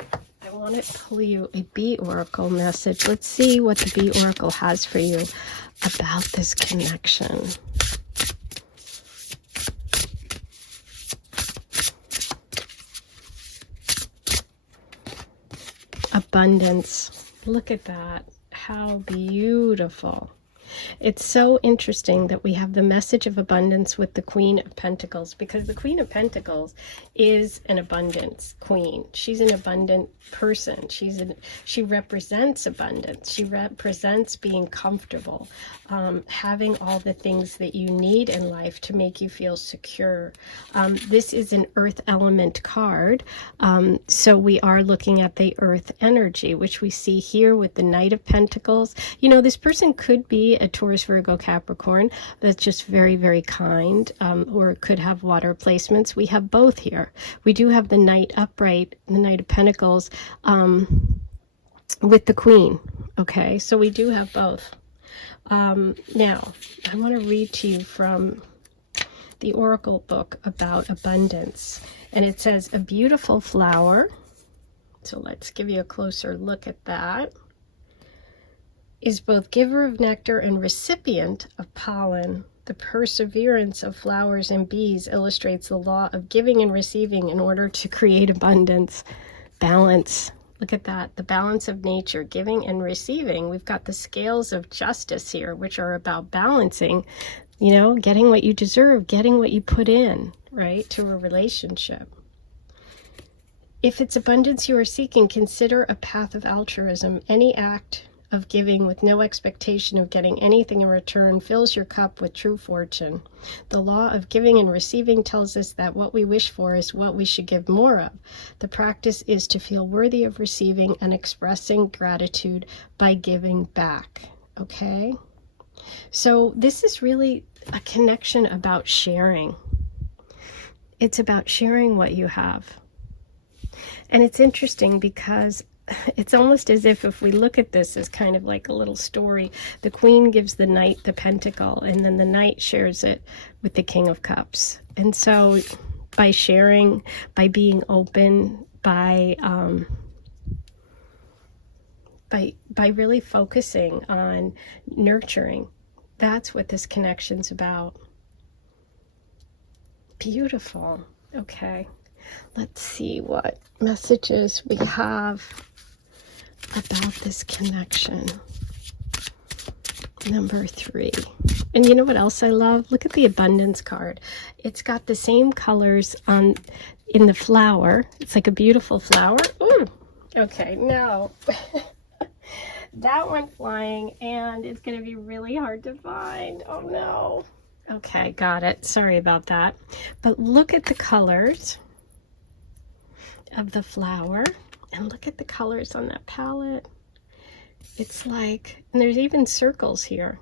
I want to pull you a Bee Oracle message. Let's see what the Bee Oracle has for you about this connection. Abundance. Look at that. How beautiful. It's so interesting that we have the message of abundance with the Queen of Pentacles, because the Queen of Pentacles is an abundance queen. She's an abundant person. She represents abundance. She represents being comfortable, having all the things that you need in life to make you feel secure. This is an earth element card, so we are looking at the earth energy, which we see here with the Knight of Pentacles. You know, this person could be a Taurus, Virgo, Capricorn that's just very, very kind, or could have water placements. We have both here. We do have the Knight upright, the Knight of Pentacles, with the Queen. Okay, so we do have both. Now, I want to read to you from the Oracle book about abundance. And it says, a beautiful flower, so let's give you a closer look at that, is both giver of nectar and recipient of pollen. The perseverance of flowers and bees illustrates the law of giving and receiving in order to create abundance. Balance. Look at that. The balance of nature, giving and receiving. We've got the scales of justice here, which are about balancing, you know, getting what you deserve, getting what you put in, right, to a relationship. If it's abundance you are seeking, consider a path of altruism. Any act of giving with no expectation of getting anything in return fills your cup with true fortune. The law of giving and receiving tells us that what we wish for is what we should give more of. The practice is to feel worthy of receiving and expressing gratitude by giving back. Okay? So this is really a connection about sharing. It's about sharing what you have. And it's interesting because it's almost as if we look at this as kind of like a little story, the Queen gives the Knight the Pentacle, and then the Knight shares it with the King of Cups. And so by sharing, by being open, by really focusing on nurturing, that's what this connection's about. Beautiful. Okay. Let's see what messages we have about this connection. Number 3. And you know what else I love? Look at the abundance card. It's got the same colors in the flower. It's like a beautiful flower. Ooh. Okay, now that went flying, and it's going to be really hard to find. Oh no. Okay, got it. Sorry about that. But look at the colors of the flower, and look at the colors on that palette. It's like, and there's even circles here.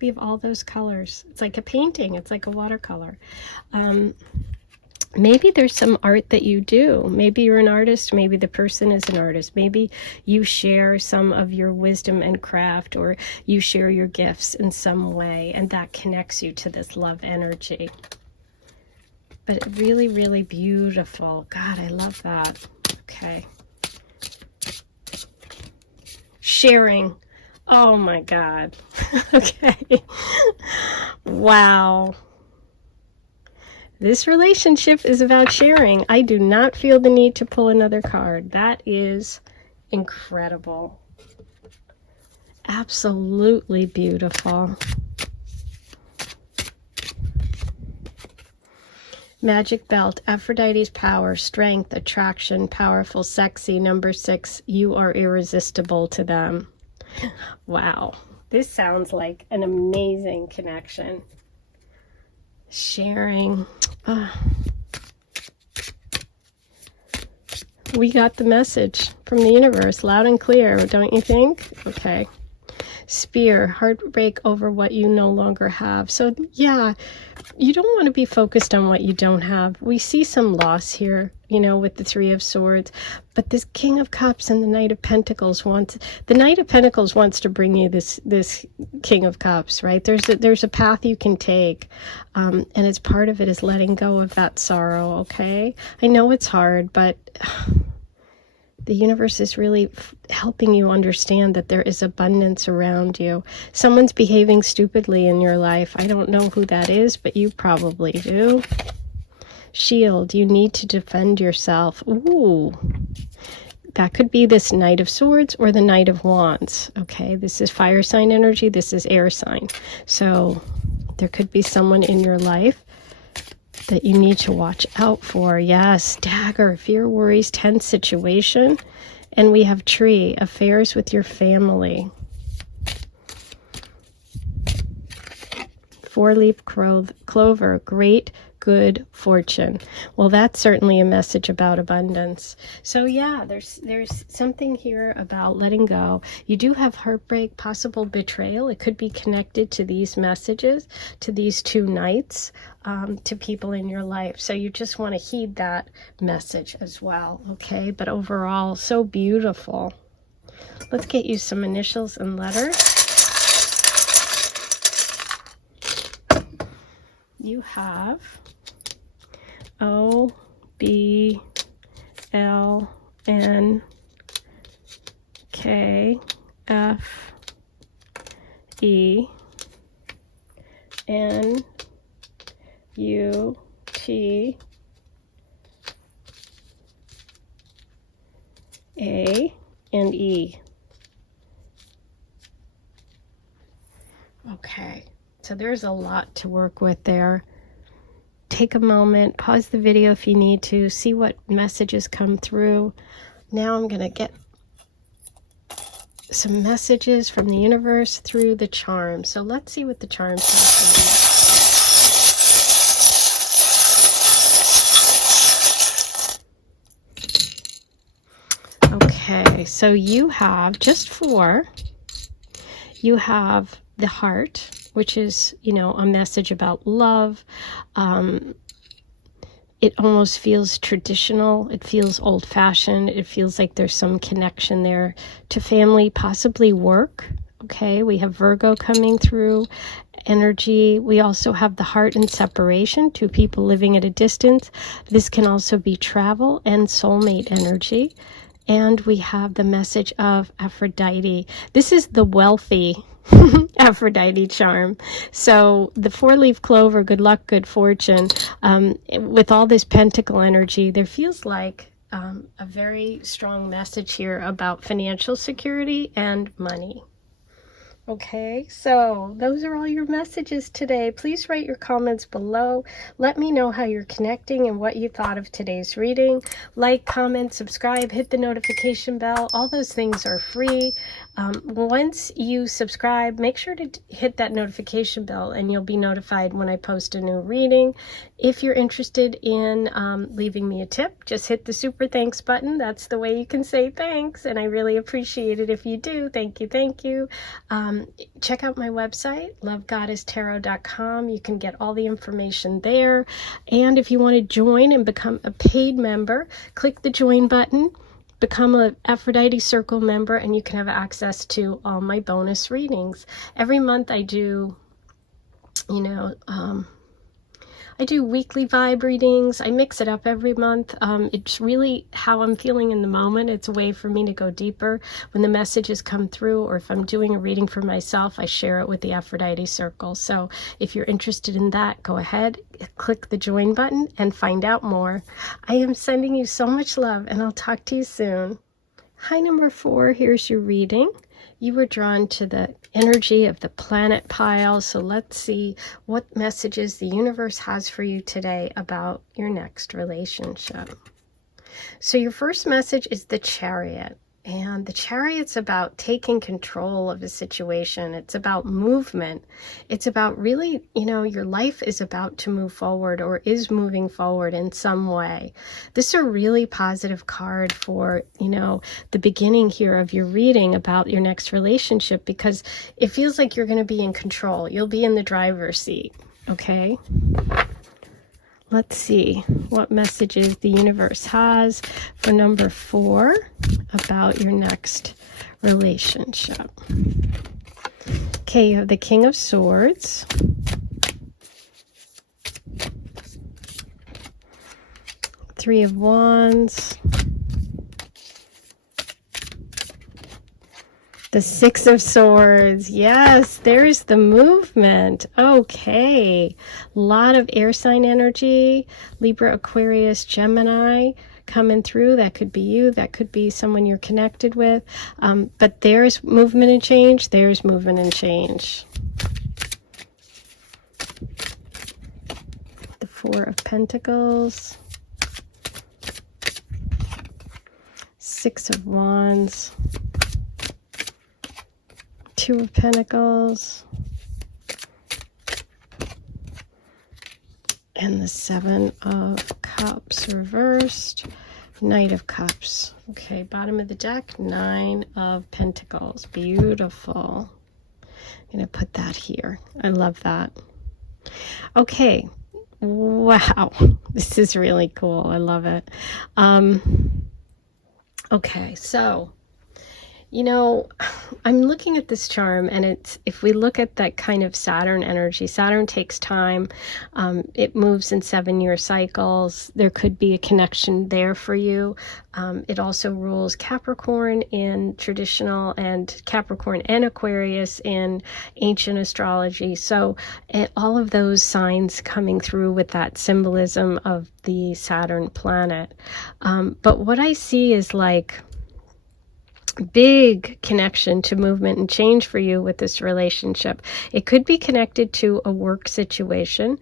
We have all those colors. It's like a painting. It's like a watercolor. Maybe there's some art that you do. Maybe you're an artist. Maybe the person is an artist. Maybe you share some of your wisdom and craft, or you share your gifts in some way, and that connects you to this love energy. But really, really beautiful. God, I love that. Okay. Sharing. Oh my God. Okay. Wow. This relationship is about sharing. I do not feel the need to pull another card. That is incredible. Absolutely beautiful. Magic belt, Aphrodite's power, strength, attraction, powerful, sexy. Number 6, you are irresistible to them. Wow. This sounds like an amazing connection. Sharing. We got the message from the universe loud and clear, don't you think? Okay. Spear, heartbreak over what you no longer have. So yeah, you don't want to be focused on what you don't have. We see some loss here, you know, with the 3 of Swords, but this King of Cups and the Knight of Pentacles wants to bring you this King of Cups, right? There's a path you can take, and it's part of it is letting go of that sorrow. Okay, I know it's hard, but the universe is really helping you understand that there is abundance around you. Someone's behaving stupidly in your life. I don't know who that is, but you probably do. Shield, you need to defend yourself. Ooh. that could be this Knight of Swords or the Knight of Wands. Okay, this is fire sign energy, this is air sign. So there could be someone in your life that you need to watch out for. Yes, dagger, fear, worries, tense situation. And we have tree, affairs with your family. Four-leaf clover, great good fortune. Well, that's certainly a message about abundance. So yeah, there's something here about letting go. You do have heartbreak, possible betrayal. It could be connected to these messages, to these two knights, to people in your life. So you just want to heed that message as well, okay? But overall, so beautiful. Let's get you some initials and letters. You have O, B, L, N, K, F, E, N, U, T, A, and E. Okay, so there's a lot to work with there. Take a moment, pause the video if you need to, see what messages come through. Now I'm going to get some messages from the universe through the charms. So let's see what the charms have. Okay, so you have just 4. You have the heart, which is, you know, a message about love. It almost feels traditional. It feels old-fashioned. It feels like there's some connection there to family, possibly work. Okay, we have Virgo coming through energy. We also have the heart and separation, 2 people living at a distance. This can also be travel and soulmate energy. And we have the message of Aphrodite. This is the wealthy Aphrodite charm. So the 4-leaf clover, good luck, good fortune. With all this pentacle energy, there feels like a very strong message here about financial security and money. Okay, so those are all your messages today. Please write your comments below. Let me know how you're connecting and what you thought of today's reading. Like, comment, subscribe, hit the notification bell. All those things are free. Once you subscribe, make sure to hit that notification bell and you'll be notified when I post a new reading. If you're interested in leaving me a tip, just hit the super thanks button. That's the way you can say thanks, and I really appreciate it if you do. Thank you, thank you. Check out my website, lovegoddesstarot.com. You can get all the information there. And if you want to join and become a paid member, click the join button, become an Aphrodite Circle member, and you can have access to all my bonus readings. Every month I do, you know, I do weekly vibe readings. I mix it up every month. It's really how I'm feeling in the moment. It's a way for me to go deeper when the messages come through, or if I'm doing a reading for myself, I share it with the Aphrodite Circle. So if you're interested in that, go ahead, click the join button and find out more. I am sending you so much love, and I'll talk to you soon. Hi, number 4, here's your reading. You were drawn to the energy of the planet pile, so let's see what messages the universe has for you today about your next relationship. So your first message is the Chariot. And the Chariot's about taking control of a situation. It's about movement. It's about really, you know, your life is about to move forward, or is moving forward in some way. This is a really positive card for, you know, the beginning here of your reading about your next relationship, because it feels like you're going to be in control. You'll be in the driver's seat, okay? Let's see what messages the universe has for number 4 about your next relationship. Okay, you have the King of Swords, Three of Wands, the Six of Swords. Yes, there's the movement. Okay. A lot of air sign energy. Libra, Aquarius, Gemini. coming through. That could be you. That could be someone you're connected with. But there's movement and change. There's movement and change. The Four of Pentacles. Six of Wands. Two of Pentacles. And the Seven of Cups reversed. Knight of Cups. Okay, bottom of the deck, Nine of Pentacles. Beautiful. I'm going to put that here. I love that. Okay. Wow. This is really cool. I love it. Okay, so, you know, I'm looking at this charm, and it's, if we look at that kind of Saturn energy, Saturn takes time. It moves in 7-year cycles. There could be a connection there for you. It also rules Capricorn in traditional, and Capricorn and Aquarius in ancient astrology. So all of those signs coming through with that symbolism of the Saturn planet. But what I see is like big connection to movement and change for you with this relationship. It could be connected to a work situation.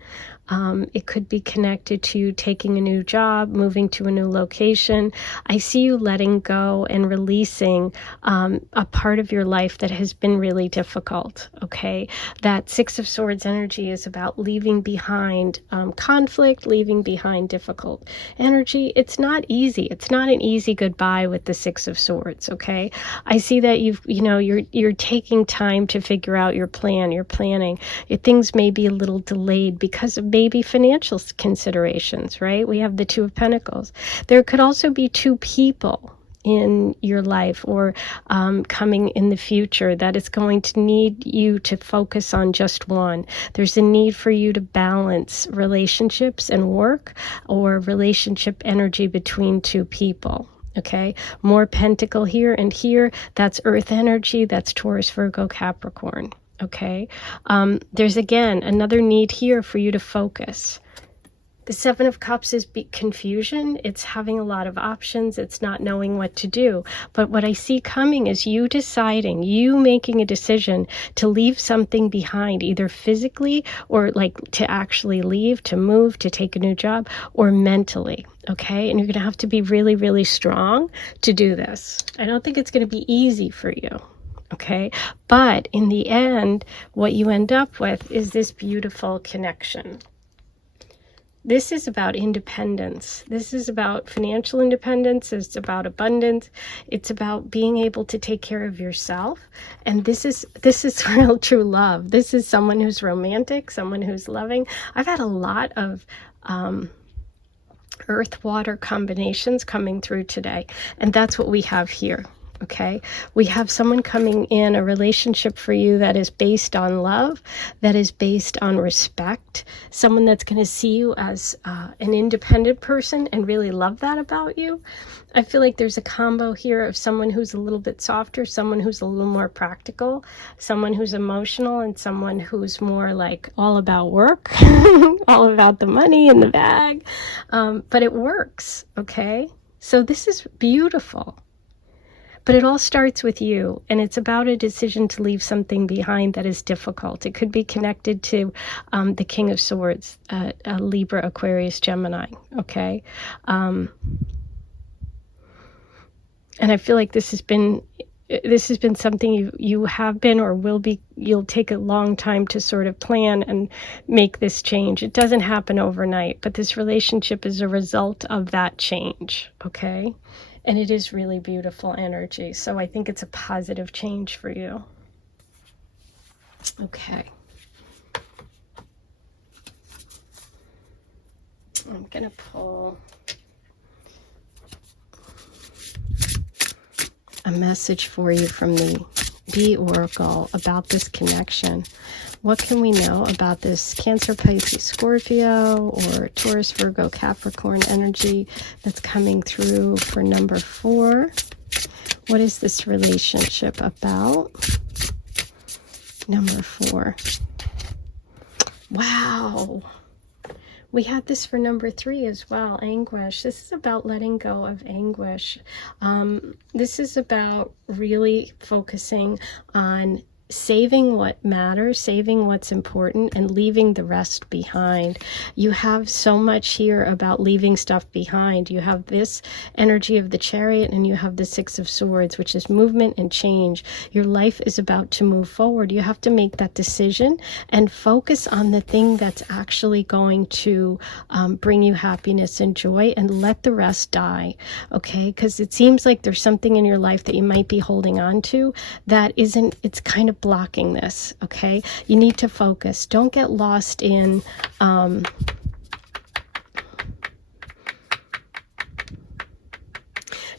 It could be connected to you taking a new job, moving to a new location. I see you letting go and releasing a part of your life that has been really difficult, okay? That Six of Swords energy is about leaving behind conflict, leaving behind difficult energy. It's not easy. It's not an easy goodbye with the Six of Swords, okay? I see that you're taking time to figure out your plan, you're planning. Things may be a little delayed because of maybe financial considerations, right? We have the Two of Pentacles. There could also be two people in your life or coming in the future that is going to need you to focus on just one. There's a need for you to balance relationships and work, or relationship energy between two people. Okay, more pentacle here and here. That's earth energy. That's Taurus, Virgo, Capricorn. Okay, there's again another need here for you to focus. The Seven of Cups is confusion. It's having a lot of options. It's not knowing what to do. But what I see coming is you deciding, you making a decision to leave something behind, either physically or like to actually leave, to move, to take a new job, or mentally. Okay, and you're going to have to be really, really strong to do this. I don't think it's going to be easy for you. Okay, but in the end, what you end up with is this beautiful connection. This is about independence. This is about financial independence. It's about abundance. It's about being able to take care of yourself. And this is real true love. This is someone who's romantic, someone who's loving. I've had a lot of earth-water combinations coming through today, and that's what we have here. Okay, we have someone coming in, a relationship for you that is based on love, that is based on respect, someone that's going to see you as an independent person and really love that about you. I feel like there's a combo here of someone who's a little bit softer, someone who's a little more practical, someone who's emotional, and someone who's more like all about work, all about the money in the bag. But it works, okay? So this is beautiful. But it all starts with you, and it's about a decision to leave something behind that is difficult. It could be connected to the King of Swords, Libra, Aquarius, Gemini, okay? And I feel like this has been something you have been or will be. You'll take a long time to sort of plan and make this change. It doesn't happen overnight, but this relationship is a result of that change, okay? And it is really beautiful energy. So I think it's a positive change for you. Okay. I'm going to pull a message for you from the B Oracle about this connection. What can we know about this Cancer, Pisces, Scorpio, or Taurus, Virgo, Capricorn energy that's coming through for number 4? What is this relationship about? Number 4. Wow. We had this for number 3 as well, anguish. This is about letting go of anguish. This is about really focusing on saving what matters, saving what's important, and leaving the rest behind. You have so much here about leaving stuff behind. You have this energy of the Chariot, and you have the 6 of Swords, which is movement and change. Your life is about to move forward. You have to make that decision and focus on the thing that's actually going to bring you happiness and joy, and let the rest die, okay? Because it seems like there's something in your life that you might be holding on to that isn't, it's kind of blocking this, okay? You need to focus. Don't get lost in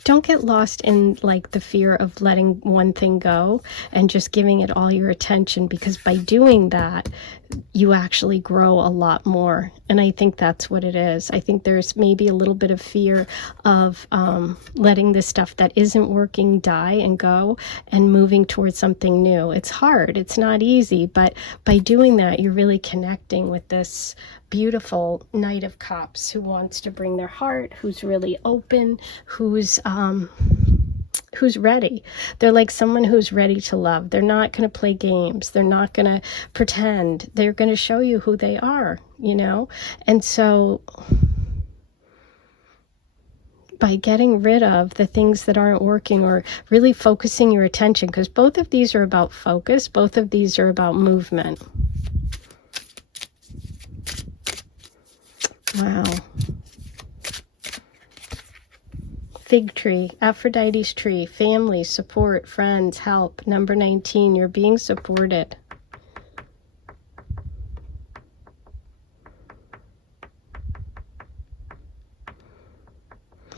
don't get lost in like the fear of letting one thing go and just giving it all your attention, because by doing that, you actually grow a lot more. And I think that's what it is. I think there's maybe a little bit of fear of letting this stuff that isn't working die and go, and moving towards something new. It's hard. It's not easy. But by doing that, you're really connecting with this beautiful Knight of Cups who wants to bring their heart, who's really open, who's ready. They're like someone who's ready to love. They're not going to play games. They're not going to pretend. They're going to show you who they are, you know? And so by getting rid of the things that aren't working, or really focusing your attention, because both of these are about focus, both of these are about movement. Wow. Fig tree, Aphrodite's tree, family, support, friends, help. Number 19, you're being supported.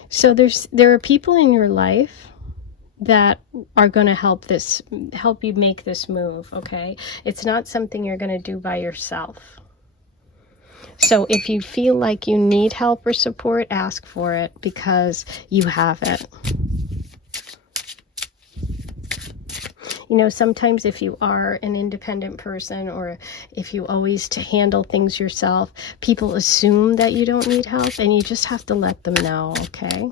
So there are people in your life that are going to help you make this move, okay? It's not something you're going to do by yourself. So if you feel like you need help or support, ask for it, because you have it. You know, sometimes if you are an independent person, or if you always handle things yourself, people assume that you don't need help, and you just have to let them know, okay?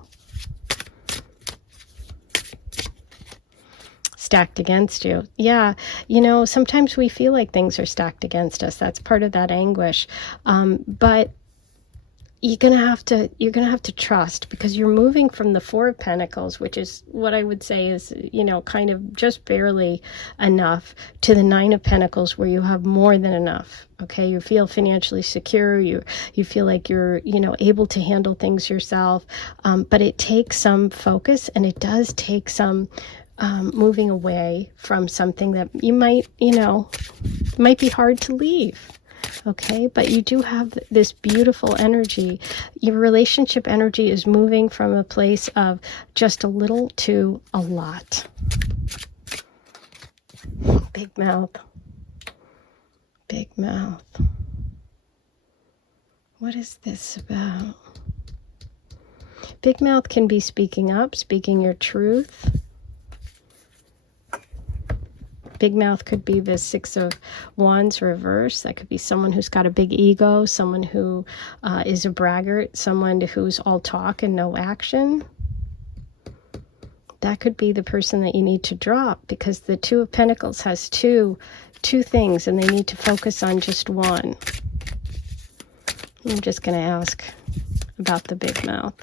Stacked against you. Yeah, you know, sometimes we feel like things are stacked against us. That's part of that anguish. But you're gonna have to trust, because you're moving from the 4 of Pentacles, which is what I would say is, you know, kind of just barely enough, to the 9 of Pentacles, where you have more than enough. Okay, you feel financially secure. You feel like you're, you know, able to handle things yourself. But it takes some focus, and it does take some moving away from something that you might, you know, might be hard to leave. Okay, but you do have this beautiful energy. Your relationship energy is moving from a place of just a little to a lot. Big mouth. Big mouth. What is this about? Big mouth can be speaking up, speaking your truth. Big mouth could be the 6 of Wands reverse. That could be someone who's got a big ego, someone who is a braggart, someone who's all talk and no action. That could be the person that you need to drop, because the 2 of Pentacles has two things, and they need to focus on just one. I'm just going to ask about the big mouth.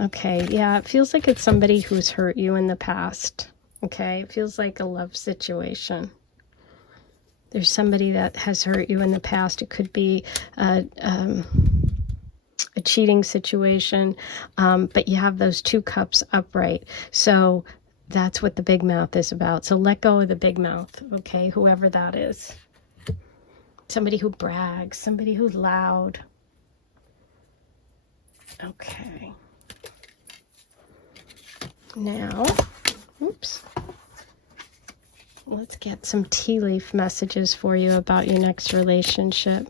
Okay, yeah, it feels like it's somebody who's hurt you in the past. Okay, it feels like a love situation. There's somebody that has hurt you in the past. It could be a cheating situation, but you have those 2 cups upright. So that's what the big mouth is about. So let go of the big mouth, okay, whoever that is. Somebody who brags, somebody who's loud. Okay. Now, oops. Let's get some tea leaf messages for you about your next relationship.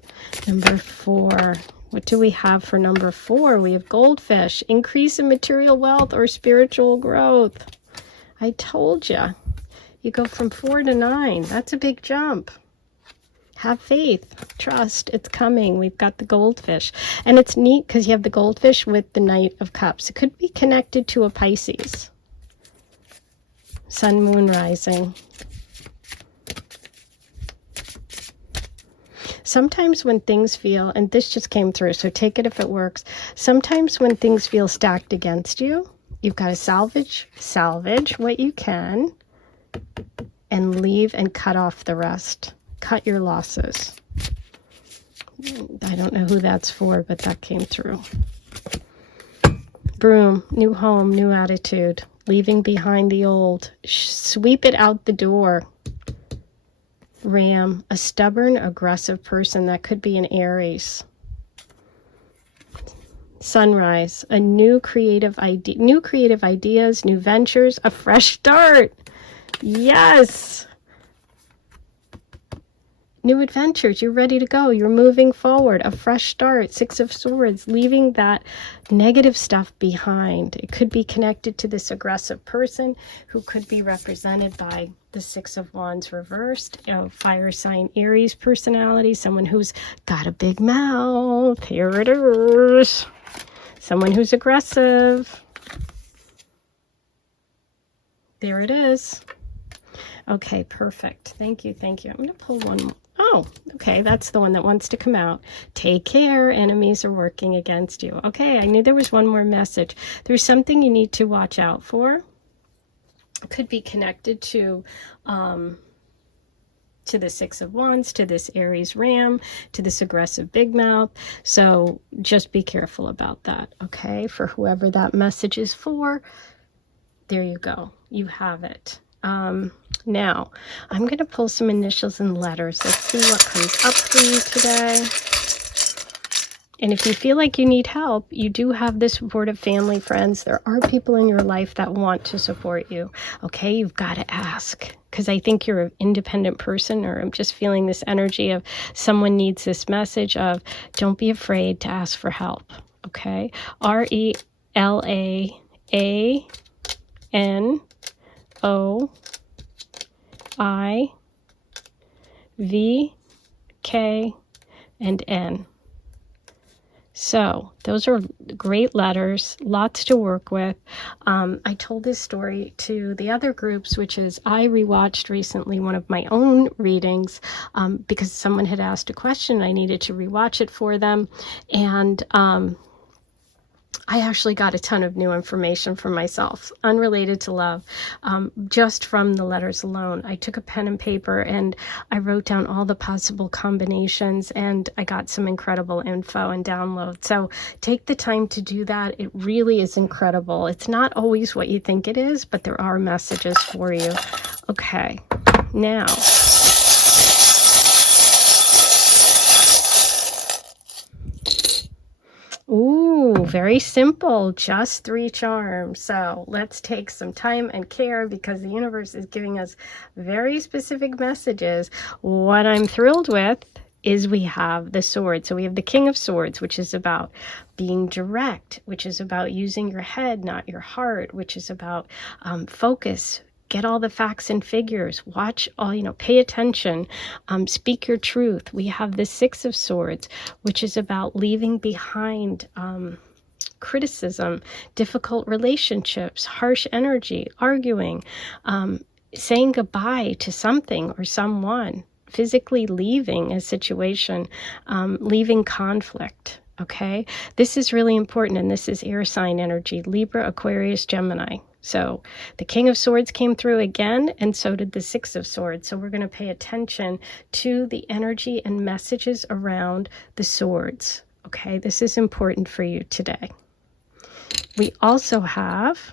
Number 4. What do we have for number 4? We have goldfish, increase in material wealth or spiritual growth. I told you. You go from 4 to 9. That's a big jump. Have faith, trust, it's coming. We've got the goldfish. And it's neat because you have the goldfish with the Knight of Cups. It could be connected to a Pisces. Sun, moon, rising. Sometimes when things feel, and this just came through, so take it if it works. Sometimes when things feel stacked against you, you've got to salvage what you can and leave and cut off the rest. Cut your losses. I don't know who that's for, but that came through. Broom, new home, new attitude. Leaving behind the old. Sweep it out the door. Ram, a stubborn, aggressive person. That could be an Aries. Sunrise, a new creative ideas, new ventures, a fresh start. Yes. New adventures, you're ready to go. You're moving forward. A fresh start. Six of Swords, leaving that negative stuff behind. It could be connected to this aggressive person who could be represented by the Six of Wands reversed. Fire sign Aries personality. Someone who's got a big mouth. Here it is. Someone who's aggressive. There it is. Okay, perfect. Thank you, thank you. I'm going to pull one more. Oh, okay, that's the one that wants to come out. Take care, enemies are working against you. Okay, I knew there was one more message. There's something you need to watch out for. It could be connected to the Six of Wands, to this Aries ram, to this aggressive big mouth. So just be careful about that, okay? For whoever that message is for, there you go. You have it. Now, I'm going to pull some initials and letters. Let's see what comes up for you today. And if you feel like you need help, you do have the support of family, friends. There are people in your life that want to support you. Okay, you've got to ask. Because I think you're an independent person, or I'm just feeling this energy of someone needs this message of don't be afraid to ask for help. Okay, RELANOIVKN. So those are great letters, lots to work with. I told this story to the other groups, which is I rewatched recently one of my own readings because someone had asked a question. I needed to rewatch it for them. And I actually got a ton of new information for myself, unrelated to love, just from the letters alone. I took a pen and paper and I wrote down all the possible combinations, and I got some incredible info and download. So take the time to do that. It really is incredible. It's not always what you think it is, but there are messages for you. Okay, now... Ooh, very simple, just 3 charms. So let's take some time and care because the universe is giving us very specific messages. What I'm thrilled with is we have the sword. So we have the King of Swords, which is about being direct, which is about using your head, not your heart, which is about focus. Get all the facts and figures, watch all, pay attention, speak your truth. We have the Six of Swords, which is about leaving behind criticism, difficult relationships, harsh energy, arguing, saying goodbye to something or someone, physically leaving a situation, leaving conflict. Okay, this is really important, and this is air sign energy, Libra, Aquarius, Gemini. So the King of Swords came through again, and so did the Six of Swords. So we're going to pay attention to the energy and messages around the swords. Okay, this is important for you today. We also have,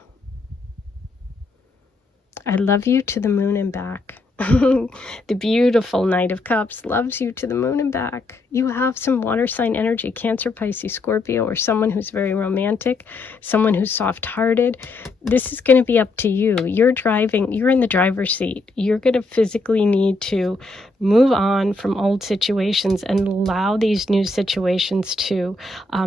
I love you to the moon and back. The beautiful Knight of Cups loves you to the moon and back. You have some water sign energy, Cancer, Pisces, Scorpio, or someone who's very romantic, someone who's soft-hearted. This is going to be up to you. You're driving, you're in the driver's seat. You're going to physically need to move on from old situations and allow these new situations to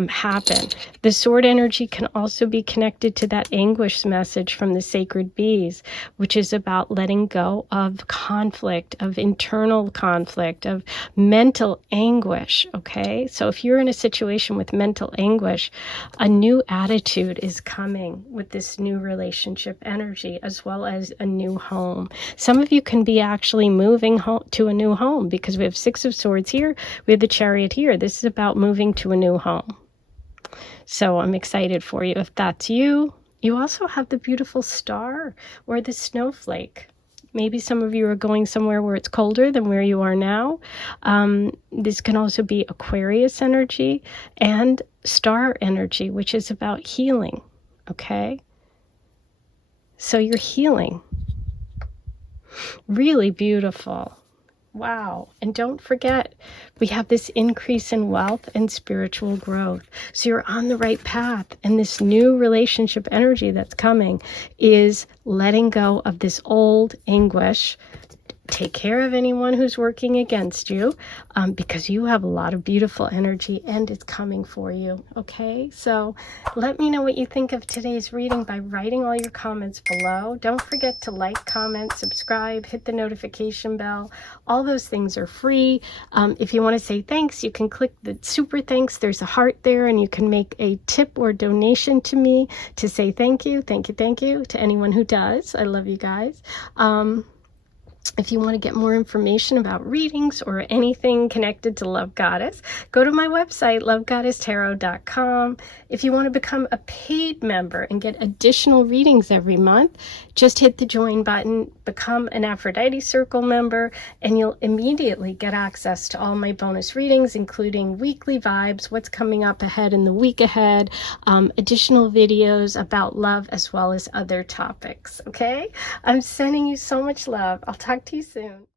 happen. The sword energy can also be connected to that anguish message from the sacred bees, which is about letting go of conflict, of internal conflict, of mental anguish, okay? So if you're in a situation with mental anguish, a new attitude is coming with this new relationship energy, as well as a new home. Some of you can be actually moving to a new home, because we have Six of Swords here, we have the Chariot here. This is about moving to a new home. So I'm excited for you if that's you. You also have the beautiful star or the snowflake. Maybe some of you are going somewhere where it's colder than where you are now. This can also be Aquarius energy and star energy, which is about healing, okay? So you're healing. Really beautiful. Wow. And don't forget, we have this increase in wealth and spiritual growth. So you're on the right path. And this new relationship energy that's coming is letting go of this old anguish. Take care of anyone who's working against you, because you have a lot of beautiful energy and it's coming for you. Okay, so let me know what you think of today's reading by writing all your comments below. Don't forget to like, comment, subscribe, hit the notification bell. All those things are free. If you want to say thanks, you can click the super thanks. There's a heart there, and you can make a tip or donation to me to say thank you to anyone who does. I love you guys. If you want to get more information about readings or anything connected to Love Goddess, go to my website, lovegoddesstarot.com. If you want to become a paid member and get additional readings every month, just hit the join button, become an Aphrodite Circle member, and you'll immediately get access to all my bonus readings, including weekly vibes, what's coming up ahead in the week ahead, additional videos about love, as well as other topics, okay? I'm sending you so much love. I'll talk to you soon.